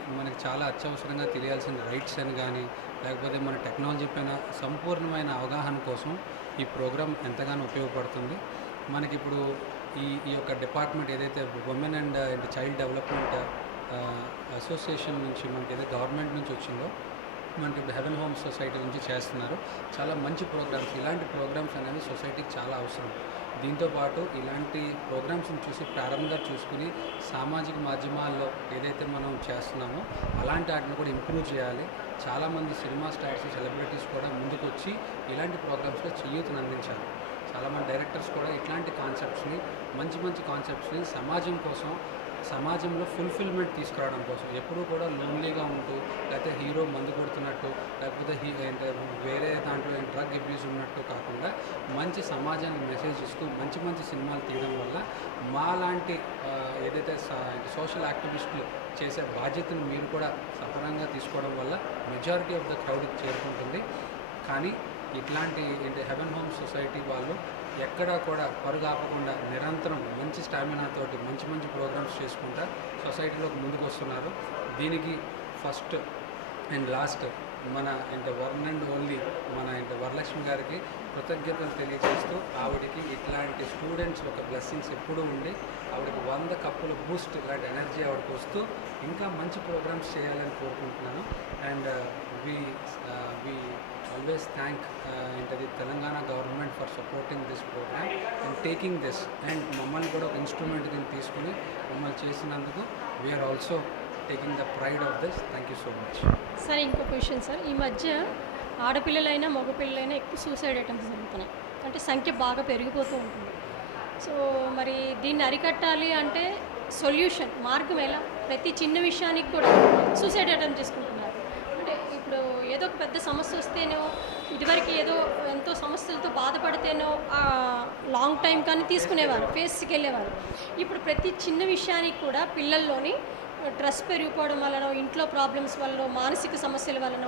చాలా అత్యవసరంగా తెలియాల్సిన రైట్స్ అని కానీ, లేకపోతే మన టెక్నాలజీ పైన సంపూర్ణమైన అవగాహన కోసం ఈ ప్రోగ్రాం ఎంతగానో ఉపయోగపడుతుంది. మనకిప్పుడు ఈ యొక్క డిపార్ట్మెంట్ ఏదైతే women and child development association నుంచి మనకి ఏదైతే గవర్నమెంట్ నుంచి వచ్చిందో, మనకి ఇప్పుడు హెవెన్ హోమ్ సొసైటీ నుంచి చేస్తున్నారు. చాలా మంచి ప్రోగ్రామ్స్. ఇలాంటి ప్రోగ్రామ్స్ అనేవి సొసైటీకి చాలా అవసరం. దీంతోపాటు ఇలాంటి ప్రోగ్రామ్స్ని చూసి ప్రారంభంగా చూసుకుని సామాజిక మాధ్యమాల్లో ఏదైతే మనం చేస్తున్నామో అలాంటి వాటిని కూడా ఇంప్రూవ్ చేయాలి. చాలామంది సినిమా స్టార్స్, సెలబ్రిటీస్ కూడా ముందుకు వచ్చి ఇలాంటి ప్రోగ్రామ్స్లో చేయూతను అందించాలి. చాలామంది డైరెక్టర్స్ కూడా ఇట్లాంటి కాన్సెప్ట్స్ని, మంచి కాన్సెప్ట్స్ని సమాజం కోసం, సమాజంలో ఫుల్ఫిల్మెంట్ తీసుకురావడం కోసం, ఎప్పుడూ కూడా లోన్లీగా ఉంటూ, లేకపోతే హీరో మందు కొడుతున్నట్టు, లేకపోతే వేరే దాంట్లో డ్రగ్ అబ్యూస్ ఉన్నట్టు కాకుండా మంచి సమాజానికి మెసేజ్ ఇస్తూ మంచి సినిమాలు తీయడం వల్ల మాలాంటి ఏదైతే సోషల్ యాక్టివిస్టులు చేసే బాధ్యతను మీరు కూడా సఫలంగా తీసుకోవడం వల్ల మెజారిటీ ఆఫ్ ద క్రౌడ్కి చేరుకుంటుంది. కానీ ఇట్లాంటి హెవెన్ హోమ్ సొసైటీ వాళ్ళు ఎక్కడా కూడా పరుగు ఆపకుండా నిరంతరం మంచి స్టామినాతోటి మంచి ప్రోగ్రామ్స్ చేసుకుంటా సొసైటీలోకి ముందుకు వస్తున్నారు. దీనికి ఫస్ట్ అండ్ లాస్ట్ మన వన్ అండ్ ఓన్లీ మన వరలక్ష్మి గారికి కృతజ్ఞతలు తెలియజేస్తూ, ఆవిడకి ఇట్లాంటి స్టూడెంట్స్ ఒక బ్లెస్సింగ్స్ ఎప్పుడూ ఉండి ఆవిడకి 100 కప్పుల బూస్ట్ ఇలాంటి ఎనర్జీ ఆవిడకి వస్తూ ఇంకా మంచి ప్రోగ్రామ్స్ చేయాలని కోరుకుంటున్నాను. And we always thank the Telangana government for supporting this program and taking this and mammalni kuda oka instrument kin teeskuni mammalni chesinanduku we are also taking the pride of this. Thank you so much. Sir ఇంకో question sir, ఈ మధ్య ఆడపిల్లలైనా మగపిల్లలైనా ఎక్కువ suicide attempts జరుగుతున్నాయి, అంటే సంఖ్య బాగా పెరిగిపోతూ ఉంటుంది. సో మరి దీన్ని అరికట్టాలి అంటే సొల్యూషన్ మార్గం ఎలా? ప్రతి చిన్న విషయానికి కూడా సూసైడ్ అటెంప్ట్ చేసుకుంటున్నారు. అంటే ఇప్పుడు ఏదో ఒక పెద్ద సమస్య వస్తేనో, ఇదివరకు ఏదో ఎంతో సమస్యలతో బాధపడితేనో లాంగ్ టైం కానీ తీసుకునేవారు, ఫేస్కి వెళ్ళేవారు. ఇప్పుడు ప్రతి చిన్న విషయానికి కూడా పిల్లల్లోని స్ట్రెస్ పెరిగిపోవడం వలన, ఇంట్లో ప్రాబ్లమ్స్ వలన, మానసిక సమస్యల వలన,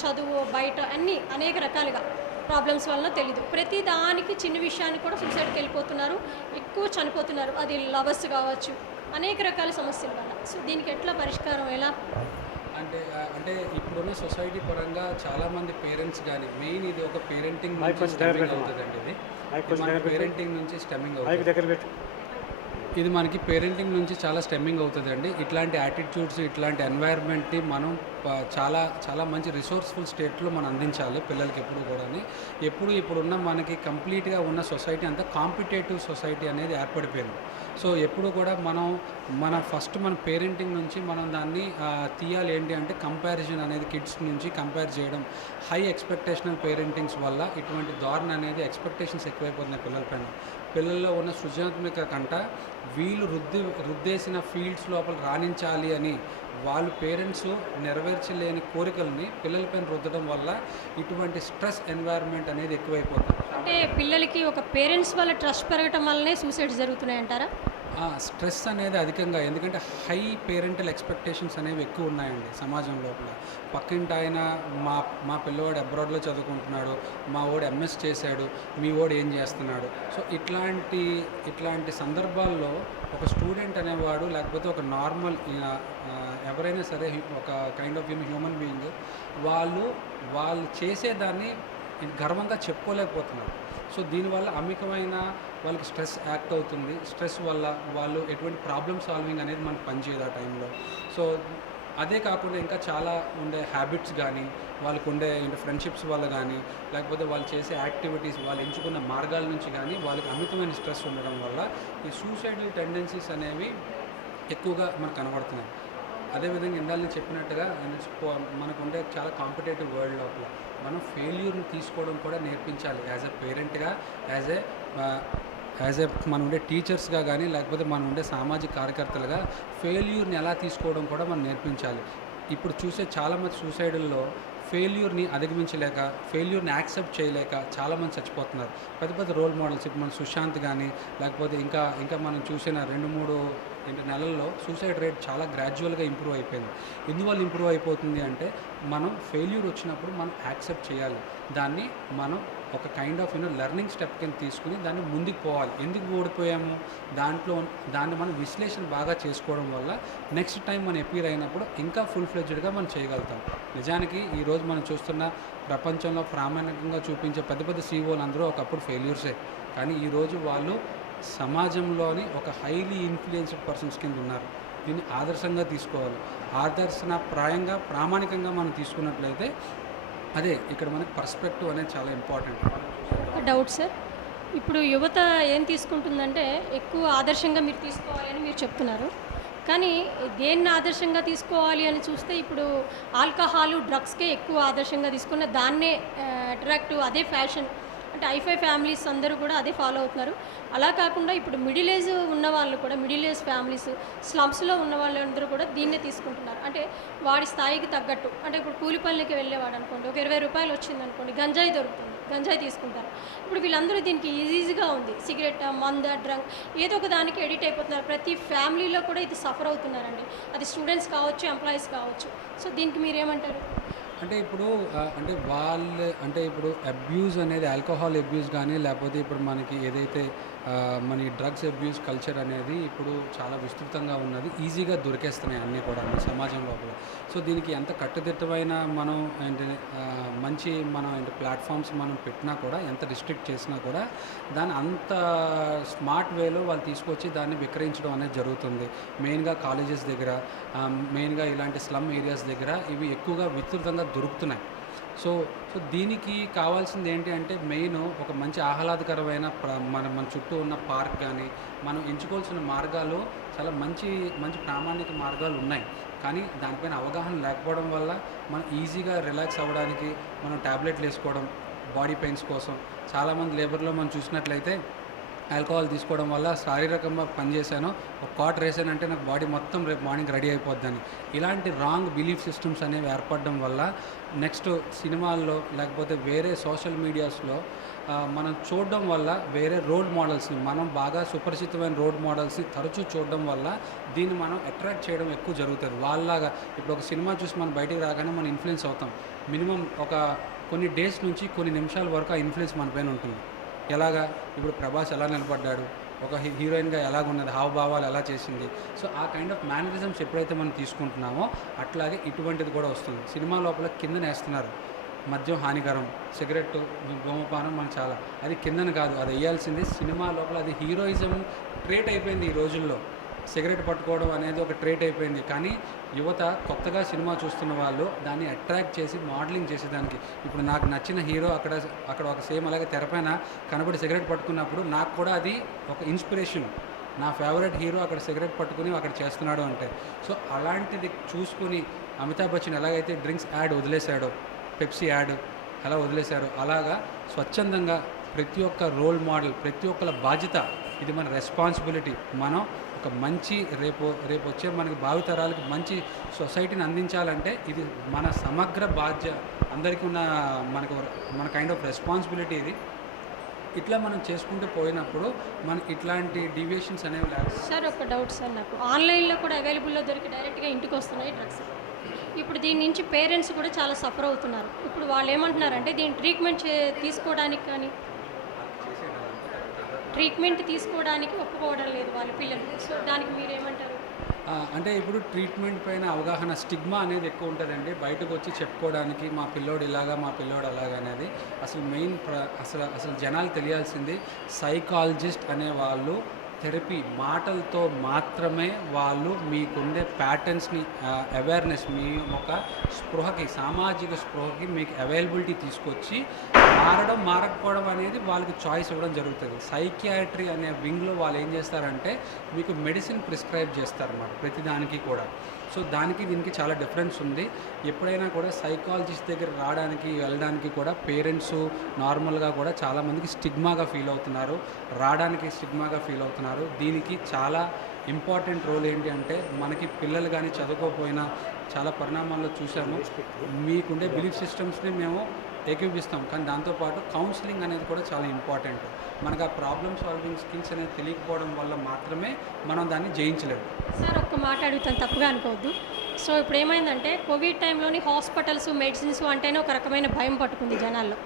చదువు బయట అన్నీ అనేక రకాలుగా ప్రాబ్లమ్స్ వలన తెలీదు, ప్రతి దానికి చిన్న విషయానికి కూడా సూసైడ్కి వెళ్ళిపోతున్నారు, ఎక్కువ చనిపోతున్నారు. అది లవర్స్ కావచ్చు, అనేక రకాల సమస్యల వల్ల. సో దీనికి ఎట్లా పరిష్కారం ఎలా? అంటే ఇప్పుడున్న సొసైటీ పరంగా చాలామంది పేరెంట్స్ కానీ, మెయిన్ ఇది ఒక పేరెంటింగ్ నుంచి స్టెమ్మింగ్ అవుతుందండి. ఇది మన పేరెంటింగ్ నుంచి స్టెమ్మింగ్ అవుతుంది. ఇది మనకి పేరెంటింగ్ నుంచి చాలా స్టెమ్మింగ్ అవుతుందండి. ఇట్లాంటి యాటిట్యూడ్స్, ఇట్లాంటి ఎన్వైర్న్మెంట్ని మనం చాలా చాలా మంచి రిసోర్స్ఫుల్ స్టేట్లో మనం అందించాలి పిల్లలకి ఎప్పుడు కూడా. ఇప్పుడున్న మనకి కంప్లీట్గా ఉన్న సొసైటీ అంతా కాంపిటేటివ్ సొసైటీ అనేది ఏర్పడిపోయింది. సో ఎప్పుడు కూడా మన ఫస్ట్ మన పేరెంటింగ్ నుంచి మనం దాన్ని తీయాలి. ఏంటి అంటే కంపారిజన్ అనేది కిడ్స్ నుంచి కంపేర్ చేయడం, హై ఎక్స్పెక్టేషనల్ పేరెంటింగ్స్ వల్ల ఇటువంటి ధోరణి అనేది ఎక్స్పెక్టేషన్స్ ఎక్కువైపోతున్నాయి పిల్లల పైన. పిల్లల్లో ఉన్న సృజనాత్మక కంట వీళ్ళు రుద్దేసిన ఫీల్డ్స్ లోపల రాణించాలి అని వాళ్ళు పేరెంట్స్ నెరవేర్చలేని కోరికల్ని పిల్లలపైన రుద్దడం వల్ల ఇటువంటి స్ట్రెస్ ఎన్వైర్న్మెంట్ అనేది ఎక్కువైపోతుంది. అంటే పిల్లలకి ఒక పేరెంట్స్ వల్ల ట్రస్ట్ పెరగటం వల్లనే సూసైడ్స్ జరుగుతున్నాయంటారా? స్ట్రెస్ అనేది అధికంగా, ఎందుకంటే హై పేరెంటల్ ఎక్స్పెక్టేషన్స్ అనేవి ఎక్కువ ఉన్నాయండి సమాజం లోపల. పక్కింటి ఆయన మా పిల్లవాడు అబ్రాడ్లో చదువుకుంటున్నాడు, మా వాడు ఎంఎస్ చేశాడు, మీ వాడు ఏం చేస్తున్నాడు. సో ఇట్లాంటి సందర్భాల్లో ఒక స్టూడెంట్ అనేవాడు, లేకపోతే ఒక నార్మల్ ఎవరైనా సరే ఒక కైండ్ ఆఫ్ హ్యూమన్ బీయింగ్ వాళ్ళు చేసేదాన్ని గర్వంగా చెప్పుకోలేకపోతున్నారు. సో దీనివల్ల అమితమైన వాళ్ళకి స్ట్రెస్ యాక్ట్ అవుతుంది. స్ట్రెస్ వల్ల వాళ్ళు ఎటువంటి ప్రాబ్లమ్ సాల్వింగ్ అనేది మనకు పనిచేయదు ఆ టైంలో. సో అదే కాకుండా ఇంకా చాలా ఉండే హ్యాబిట్స్ కానీ, వాళ్ళకు ఉండే ఫ్రెండ్షిప్స్ వల్ల కానీ, లేకపోతే వాళ్ళు చేసే యాక్టివిటీస్, వాళ్ళు ఎంచుకున్న మార్గాల నుంచి కానీ వాళ్ళకి అమితమైన స్ట్రెస్ ఉండడం వల్ల ఈ సూసైడల్ టెండెన్సీస్ అనేవి ఎక్కువగా మనకు కనబడుతున్నాయి. అదేవిధంగా ఇందాక నేను చెప్పినట్టుగా మనకు ఉండే చాలా కాంపిటేటివ్ వరల్డ్ లోపల మనం ఫెయిల్యూర్ని తీసుకోవడం కూడా నేర్పించాలి. యాజ్ ఎ పేరెంట్గా, యాజ్ ఎ మనం ఉండే టీచర్స్గా కానీ, లేకపోతే మనం ఉండే సామాజిక కార్యకర్తలుగా ఫెయిల్యూర్ని ఎలా తీసుకోవడం కూడా మనం నేర్పించాలి. ఇప్పుడు చూసే చాలామంది సూసైడుల్లో ఫెయిల్యూర్ని అధిగమించలేక, ఫెయిల్యూర్ని యాక్సెప్ట్ చేయలేక చాలామంది చచ్చిపోతున్నారు. పెద్ద రోల్ మోడల్స్ ఇప్పుడు మన సుశాంత్ కానీ, లేకపోతే ఇంకా మనం చూసిన 2-3 నెలల్లో సూసైడ్ రేట్ చాలా గ్రాడ్యువల్గా ఇంప్రూవ్ అయిపోయింది. ఎందువల్ల ఇంప్రూవ్ అయిపోతుంది అంటే మనం ఫెయిల్యూర్ వచ్చినప్పుడు మనం యాక్సెప్ట్ చేయాలి. దాన్ని మనం ఒక కైండ్ ఆఫ్ లెర్నింగ్ స్టెప్ కింద తీసుకుని దాన్ని ముందుకు పోవాలి. ఎందుకు ఓడిపోయాము దాన్ని మనం విశ్లేషణ బాగా చేసుకోవడం వల్ల నెక్స్ట్ టైం మనం అపీర్ అయినప్పుడు ఇంకా ఫుల్ ఫ్లెడ్జ్డ్గా మనం చేయగలుగుతాం. నిజానికి ఈరోజు మనం చూస్తున్న ప్రపంచంలో ప్రామాణికంగా చూపించే పెద్ద సీఈఓలు అందరూ ఒకప్పుడు ఫెయిల్యూర్సే. కానీ ఈరోజు వాళ్ళు సమాజంలోని ఒక హైలీ ఇన్ఫ్లుయెన్స్డ్ పర్సన్స్ కింద ఉన్నారు. దీన్ని ఆదర్శంగా తీసుకోవాలి. ప్రామాణికంగా మనం తీసుకున్నట్లయితే అదే ఇక్కడ మనకి పర్స్పెక్టివ్ అనేది చాలా ఇంపార్టెంట్. డౌట్ సార్, ఇప్పుడు యువత ఏం తీసుకుంటుందంటే ఎక్కువ ఆదర్శంగా మీరు తీసుకోవాలని మీరు చెప్తున్నారు. కానీ దేన్ని ఆదర్శంగా తీసుకోవాలి అని చూస్తే ఇప్పుడు ఆల్కహాలు, డ్రగ్స్కే ఎక్కువ ఆదర్శంగా తీసుకున్న దాన్నే అట్రాక్టివ్, అదే ఫ్యాషన్. అంటే ఐఫై ఫ్యామిలీస్ అందరూ కూడా అదే ఫాలో అవుతున్నారు. అలా కాకుండా ఇప్పుడు మిడిల్ ఏజ్ ఉన్న వాళ్ళు కూడా, మిడిల్ ఏజ్ ఫ్యామిలీస్, స్లమ్స్లో ఉన్న వాళ్ళందరూ కూడా దీన్నే తీసుకుంటున్నారు. అంటే వాడి స్థాయికి తగ్గట్టు, అంటే ఇప్పుడు కూలి పనులకి వెళ్ళేవాడు అనుకోండి, ఒక 20 రూపాయలు వచ్చిందనుకోండి, గంజాయి దొరుకుతుంది, గంజాయి తీసుకుంటారు. ఇప్పుడు వీళ్ళందరూ దీనికి ఈజీగా ఉంది, సిగరెట్, మంద, డ్రంక్, ఏదో ఒక దానికి ఎడిట్ అయిపోతున్నారు. ప్రతి ఫ్యామిలీలో కూడా ఇది సఫర్ అవుతున్నారండి. అది స్టూడెంట్స్ కావచ్చు, ఎంప్లాయీస్ కావచ్చు. సో దీనికి మీరేమంటారు? అంటే ఇప్పుడు ఇప్పుడు అబ్యూజ్ అనేది, ఆల్కహాల్ అబ్యూజ్ కానీ, లేకపోతే ఇప్పుడు మనకి ఏదైతే మన డ్రగ్స్ అబ్యూజ్ కల్చర్ అనేది ఇప్పుడు చాలా విస్తృతంగా ఉన్నది. ఈజీగా దొరికేస్తున్నాయి అన్నీ కూడా మన సమాజం లోపల. సో దీనికి ఎంత కట్టుదిట్టమైన మనం మంచి ప్లాట్ఫామ్స్ మనం పెట్టినా కూడా, ఎంత రిస్ట్రిక్ట్ చేసినా కూడా దాన్ని అంత స్మార్ట్ వేలో వాళ్ళు తీసుకొచ్చి దాన్ని విక్రయించడం అనేది జరుగుతుంది. మెయిన్గా కాలేజెస్ దగ్గర, మెయిన్గా ఇలాంటి స్లమ్ ఏరియాస్ దగ్గర ఇవి ఎక్కువగా విస్తృతంగా దొరుకుతున్నాయి. సో దీనికి కావాల్సింది ఏంటి అంటే మెయిన్ ఒక మంచి ఆహ్లాదకరమైన మన చుట్టూ ఉన్న పార్క్ కానీ, మనం ఎంచుకోవాల్సిన మార్గాలు చాలా మంచి ప్రామాణిక మార్గాలు ఉన్నాయి. కానీ దానిపైన అవగాహన లేకపోవడం వల్ల మనం ఈజీగా రిలాక్స్ అవ్వడానికి మనం ట్యాబ్లెట్లు వేసుకోవడం, బాడీ పెయిన్స్ కోసం. చాలామంది లేబర్లో మనం చూసినట్లయితే ఆల్కహాల్ తీసుకోవడం వల్ల శారీరకంగా పనిచేశాను, ఒక కాట్ వేసానంటే నాకు బాడీ మొత్తం రేపు మార్నింగ్ రెడీ అయిపోద్దని, ఇలాంటి రాంగ్ బిలీఫ్ సిస్టమ్స్ అనేవి ఏర్పడడం వల్ల నెక్స్ట్ సినిమాల్లో, లేకపోతే వేరే సోషల్ మీడియాస్లో మనం చూడడం వల్ల వేరే రోల్ మోడల్స్ని, మనం బాగా సుపరిచితమైన రోల్ మోడల్స్ని తరచూ చూడడం వల్ల దీన్ని మనం అట్రాక్ట్ చేయడం ఎక్కువ జరుగుతుంది. వాళ్ళలాగా ఇప్పుడు ఒక సినిమా చూసి మనం బయటికి రాగానే మనం ఇన్ఫ్లుయెన్స్ అవుతాం. మినిమం ఒక కొన్ని డేస్ నుంచి కొన్ని నిమిషాల వరకు ఆ ఇన్ఫ్లుయెన్స్ మన పైన ఉంటుంది. ఎలాగా ఇప్పుడు ప్రభాస్ ఎలా నిలబడ్డాడు, ఒక హీరోయిన్గా ఎలాగున్నది, హావభావాలు ఎలా చేసింది. సో ఆ కైండ్ ఆఫ్ మేనరిజమ్స్ ఎప్పుడైతే మనం తీసుకుంటున్నామో అట్లాగే ఇటువంటిది కూడా వస్తుంది. సినిమా లోపల కిందనేస్తున్నారు, మద్యం హానికరం, సిగరెట్ ధూమపానం మనకు చాలా, అది కిందన కాదు, అది వేయాల్సింది సినిమా లోపల. అది హీరోయిజం ట్రేట్ అయిపోయింది ఈ రోజుల్లో. సిగరెట్ పట్టుకోవడం అనేది ఒక ట్రేట్ అయిపోయింది. కానీ యువత కొత్తగా సినిమా చూస్తున్న వాళ్ళు దాన్ని అట్రాక్ట్ చేసి మోడలింగ్ చేసేదానికి, ఇప్పుడు నాకు నచ్చిన హీరో అక్కడ ఒక సేమ్ అలాగే తెరపైన కనబడి సిగరెట్ పట్టుకున్నప్పుడు నాకు కూడా అది ఒక ఇన్స్పిరేషన్. నా ఫేవరెట్ హీరో అక్కడ సిగరెట్ పట్టుకుని అక్కడ చేస్తున్నాడు అంటే, సో అలాంటిది చూసుకుని అమితాబ్ బచ్చన్ ఎలాగైతే డ్రింక్స్ యాడ్ వదిలేశాడో, పెప్సీ యాడ్ ఎలా వదిలేశారో, అలాగా స్వచ్ఛందంగా ప్రతి ఒక్క రోల్ మోడల్, ప్రతి ఒక్కళ్ళ బాధ్యత, ఇది మన రెస్పాన్సిబిలిటీ. మనం ఒక మంచి రేపు వచ్చే మనకి భావితరాలకు మంచి సొసైటీని అందించాలంటే ఇది మన సమగ్ర బాధ్యత, అందరికీ ఉన్న మన కైండ్ ఆఫ్ రెస్పాన్సిబిలిటీ ఇది. ఇట్లా మనం చేసుకుంటూ పోయినప్పుడు మనకి ఇట్లాంటి డీవియేషన్స్ అనేవి లేవు. సార్ ఒక డౌట్ సార్, నాకు ఆన్లైన్లో కూడా అవైలబుల్లో దొరికి డైరెక్ట్గా ఇంటికి వస్తున్నాయి డ్రగ్స్. ఇప్పుడు దీని నుంచి పేరెంట్స్ కూడా చాలా సఫర్ అవుతున్నారు. ఇప్పుడు వాళ్ళు ఏమంటున్నారంటే దీని ట్రీట్మెంట్ తీసుకోవడానికి కానీ ట్రీట్మెంట్ తీసుకోవడానికి ఒప్పుకోవడం లేదు వాళ్ళ పిల్లలు. సో దానికి మీరేమంటారు? అంటే ఇప్పుడు ట్రీట్మెంట్ పైన అవగాహన, స్టిగ్మా అనేది ఎక్కువ ఉంటుందండి. బయటకు వచ్చి చెప్పుకోవడానికి మా పిల్లోడు ఇలాగా, మా పిల్లోడు అలాగా అనేది అసలు మెయిన్ అసలు జనాలు తెలియాల్సింది, సైకాలజిస్ట్ అనే వాళ్ళు థెరపీ మాటలతో మాత్రమే వాళ్ళు మీకుండే ప్యాటర్న్స్ని అవేర్నెస్, మీ ఒక స్పృహకి, సామాజిక స్పృహకి మీకు అవైలబిలిటీ తీసుకొచ్చి మారకపోవడం అనేది వాళ్ళకి చాయిస్ ఇవ్వడం జరుగుతుంది. సైకియాట్రీ అనే వింగ్లో వాళ్ళు ఏం చేస్తారంటే మీకు మెడిసిన్ ప్రిస్క్రైబ్ చేస్తారన్నమాట ప్రతిదానికి కూడా. సో దీనికి చాలా డిఫరెన్స్ ఉంది. ఎప్పుడైనా కూడా సైకాలజిస్ట్ దగ్గర వెళ్ళడానికి కూడా పేరెంట్స్ నార్మల్గా కూడా చాలామందికి స్టిగ్మాగా ఫీల్ అవుతున్నారు, రావడానికి స్టిగ్మాగా ఫీల్ అవుతున్నారు. దీనికి చాలా ఇంపార్టెంట్ రోల్ ఏంటి అంటే, మనకి పిల్లలు కానీ చదువుకోకపోయినా చాలా పరిణామాల్లో చూసాము, మీకుండే బిలీఫ్ సిస్టమ్స్ని మేము ఏకీపిస్తాం, కానీ దాంతోపాటు కౌన్సిలింగ్ అనేది కూడా చాలా ఇంపార్టెంట్. మనకు ఆ ప్రాబ్లమ్ సాల్వింగ్ స్కిల్స్ అనేది తెలియకపోవడం వల్ల మాత్రమే మనం దాన్ని జయించలేము. సార్ ఒక్క మాట అడుగుతాను, తప్పుగా అనుకోవద్దు. సో ఇప్పుడు ఏమైందంటే కోవిడ్ టైంలోని హాస్పిటల్స్, మెడిసిన్స్ అంటేనే ఒక రకమైన భయం పట్టుకుంది జనాల్లో.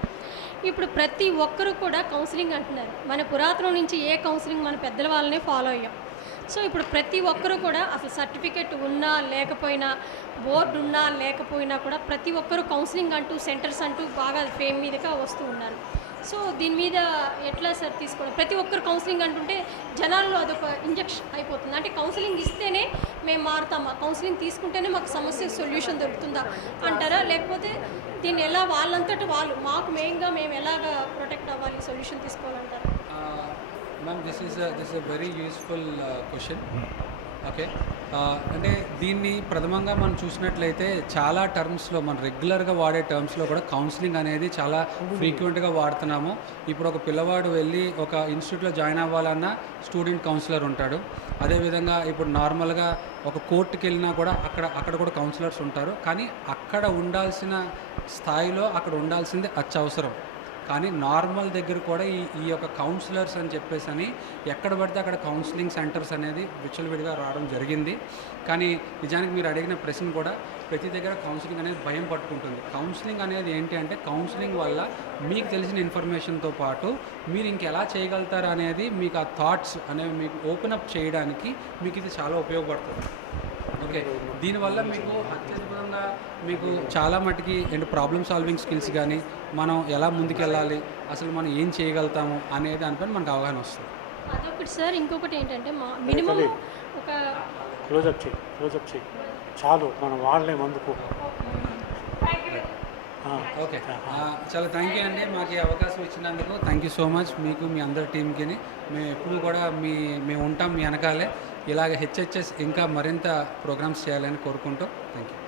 ఇప్పుడు ప్రతి ఒక్కరూ కూడా కౌన్సిలింగ్ అంటున్నారు. మన పురాతనం నుంచి ఏ కౌన్సిలింగ్ మన పెద్దల వాళ్ళనే ఫాలో అయ్యాం. సో ఇప్పుడు ప్రతి ఒక్కరూ కూడా అసలు సర్టిఫికెట్ ఉన్నా లేకపోయినా, బోర్డు ఉన్నా లేకపోయినా కూడా ప్రతి ఒక్కరూ కౌన్సిలింగ్ అంటూ, సెంటర్స్ అంటూ బాగా ఫేమ్ మీదగా వస్తూ ఉన్నారు. సో దీని మీద ఎట్లా సార్ తీసుకోవడం? ప్రతి ఒక్కరు కౌన్సిలింగ్ అంటుంటే జనాల్లో అదొక ఇంజెక్షన్ అయిపోతుంది. అంటే కౌన్సిలింగ్ ఇస్తేనే మేము మారుతామా, కౌన్సిలింగ్ తీసుకుంటేనే మాకు సమస్య సొల్యూషన్ దొరుకుతుందా అంటారా? లేకపోతే దీన్ని ఎలా వాళ్ళంతటి వాళ్ళు మెయిన్గా మేము ఎలాగ ప్రొటెక్ట్ అవ్వాలి, సొల్యూషన్ తీసుకోవాలంటారా? Ma'am, this is a very useful question. Okay, అంటే దీన్ని ప్రథమంగా మనం చూసినట్లయితే చాలా టర్మ్స్లో, మనం రెగ్యులర్గా వాడే టర్మ్స్లో కూడా కౌన్సిలింగ్ అనేది చాలా ఫ్రీక్వెంట్గా వాడుతున్నాము. ఇప్పుడు ఒక పిల్లవాడు వెళ్ళి ఒక ఇన్స్టిట్యూట్లో జాయిన్ అవ్వాలన్నా స్టూడెంట్ కౌన్సిలర్ ఉంటాడు. అదేవిధంగా ఇప్పుడు నార్మల్గా ఒక కోర్టుకి వెళ్ళినా కూడా అక్కడ కూడా కౌన్సిలర్స్ ఉంటారు. కానీ అక్కడ ఉండాల్సిన స్థాయిలో అక్కడ ఉండాల్సింది అత్యవసరం. కానీ నార్మల్ దగ్గర కూడా ఈ యొక్క కౌన్సిలర్స్ అని చెప్పేసి అని ఎక్కడ పడితే అక్కడ కౌన్సిలింగ్ సెంటర్స్ అనేది విచ్చలవిడిగా రావడం జరిగింది. కానీ నిజానికి మీరు అడిగిన ప్రశ్న కూడా, ప్రతి దగ్గర కౌన్సిలింగ్ అనేది భయం పట్టుకుంటుంది. కౌన్సిలింగ్ అనేది ఏంటి అంటే, కౌన్సిలింగ్ వల్ల మీకు తెలిసిన ఇన్ఫర్మేషన్తో పాటు మీరు ఇంకెలా చేయగలుగుతారు అనేది, మీకు ఆ థాట్స్ అనేవి మీకు ఓపెన్ అప్ చేయడానికి మీకు ఇది చాలా ఉపయోగపడుతుంది. ఓకే, దీనివల్ల మీకు అత్యద్భుతంగా మీకు చాలా మటుకి ప్రాబ్లమ్ సాల్వింగ్ స్కిల్స్ కానీ, మనం ఎలా ముందుకెళ్ళాలి, అసలు మనం ఏం చేయగలుగుతాము అనే దానిపైన మనకు అవగాహన వస్తుంది. అదొకటి సార్. ఇంకొకటి ఏంటంటే మినిమం ఒక క్లోజప్ చేయి చాలు, మనం వాళ్ళే అందుకు. ఓకే, చాలా థ్యాంక్ యూ అండి మాకు ఈ అవకాశం ఇచ్చినందుకు. థ్యాంక్ యూ సో మచ్ మీకు, మీ అందరి టీంకి. మేము ఎప్పుడు కూడా మేము ఉంటాం మీ వెనకాలే. ఇలాగ హెచ్హెచ్ఎస్ ఇంకా మరింత ప్రోగ్రామ్స్ చేయాలని కోరుకుంటూ థ్యాంక్ యూ.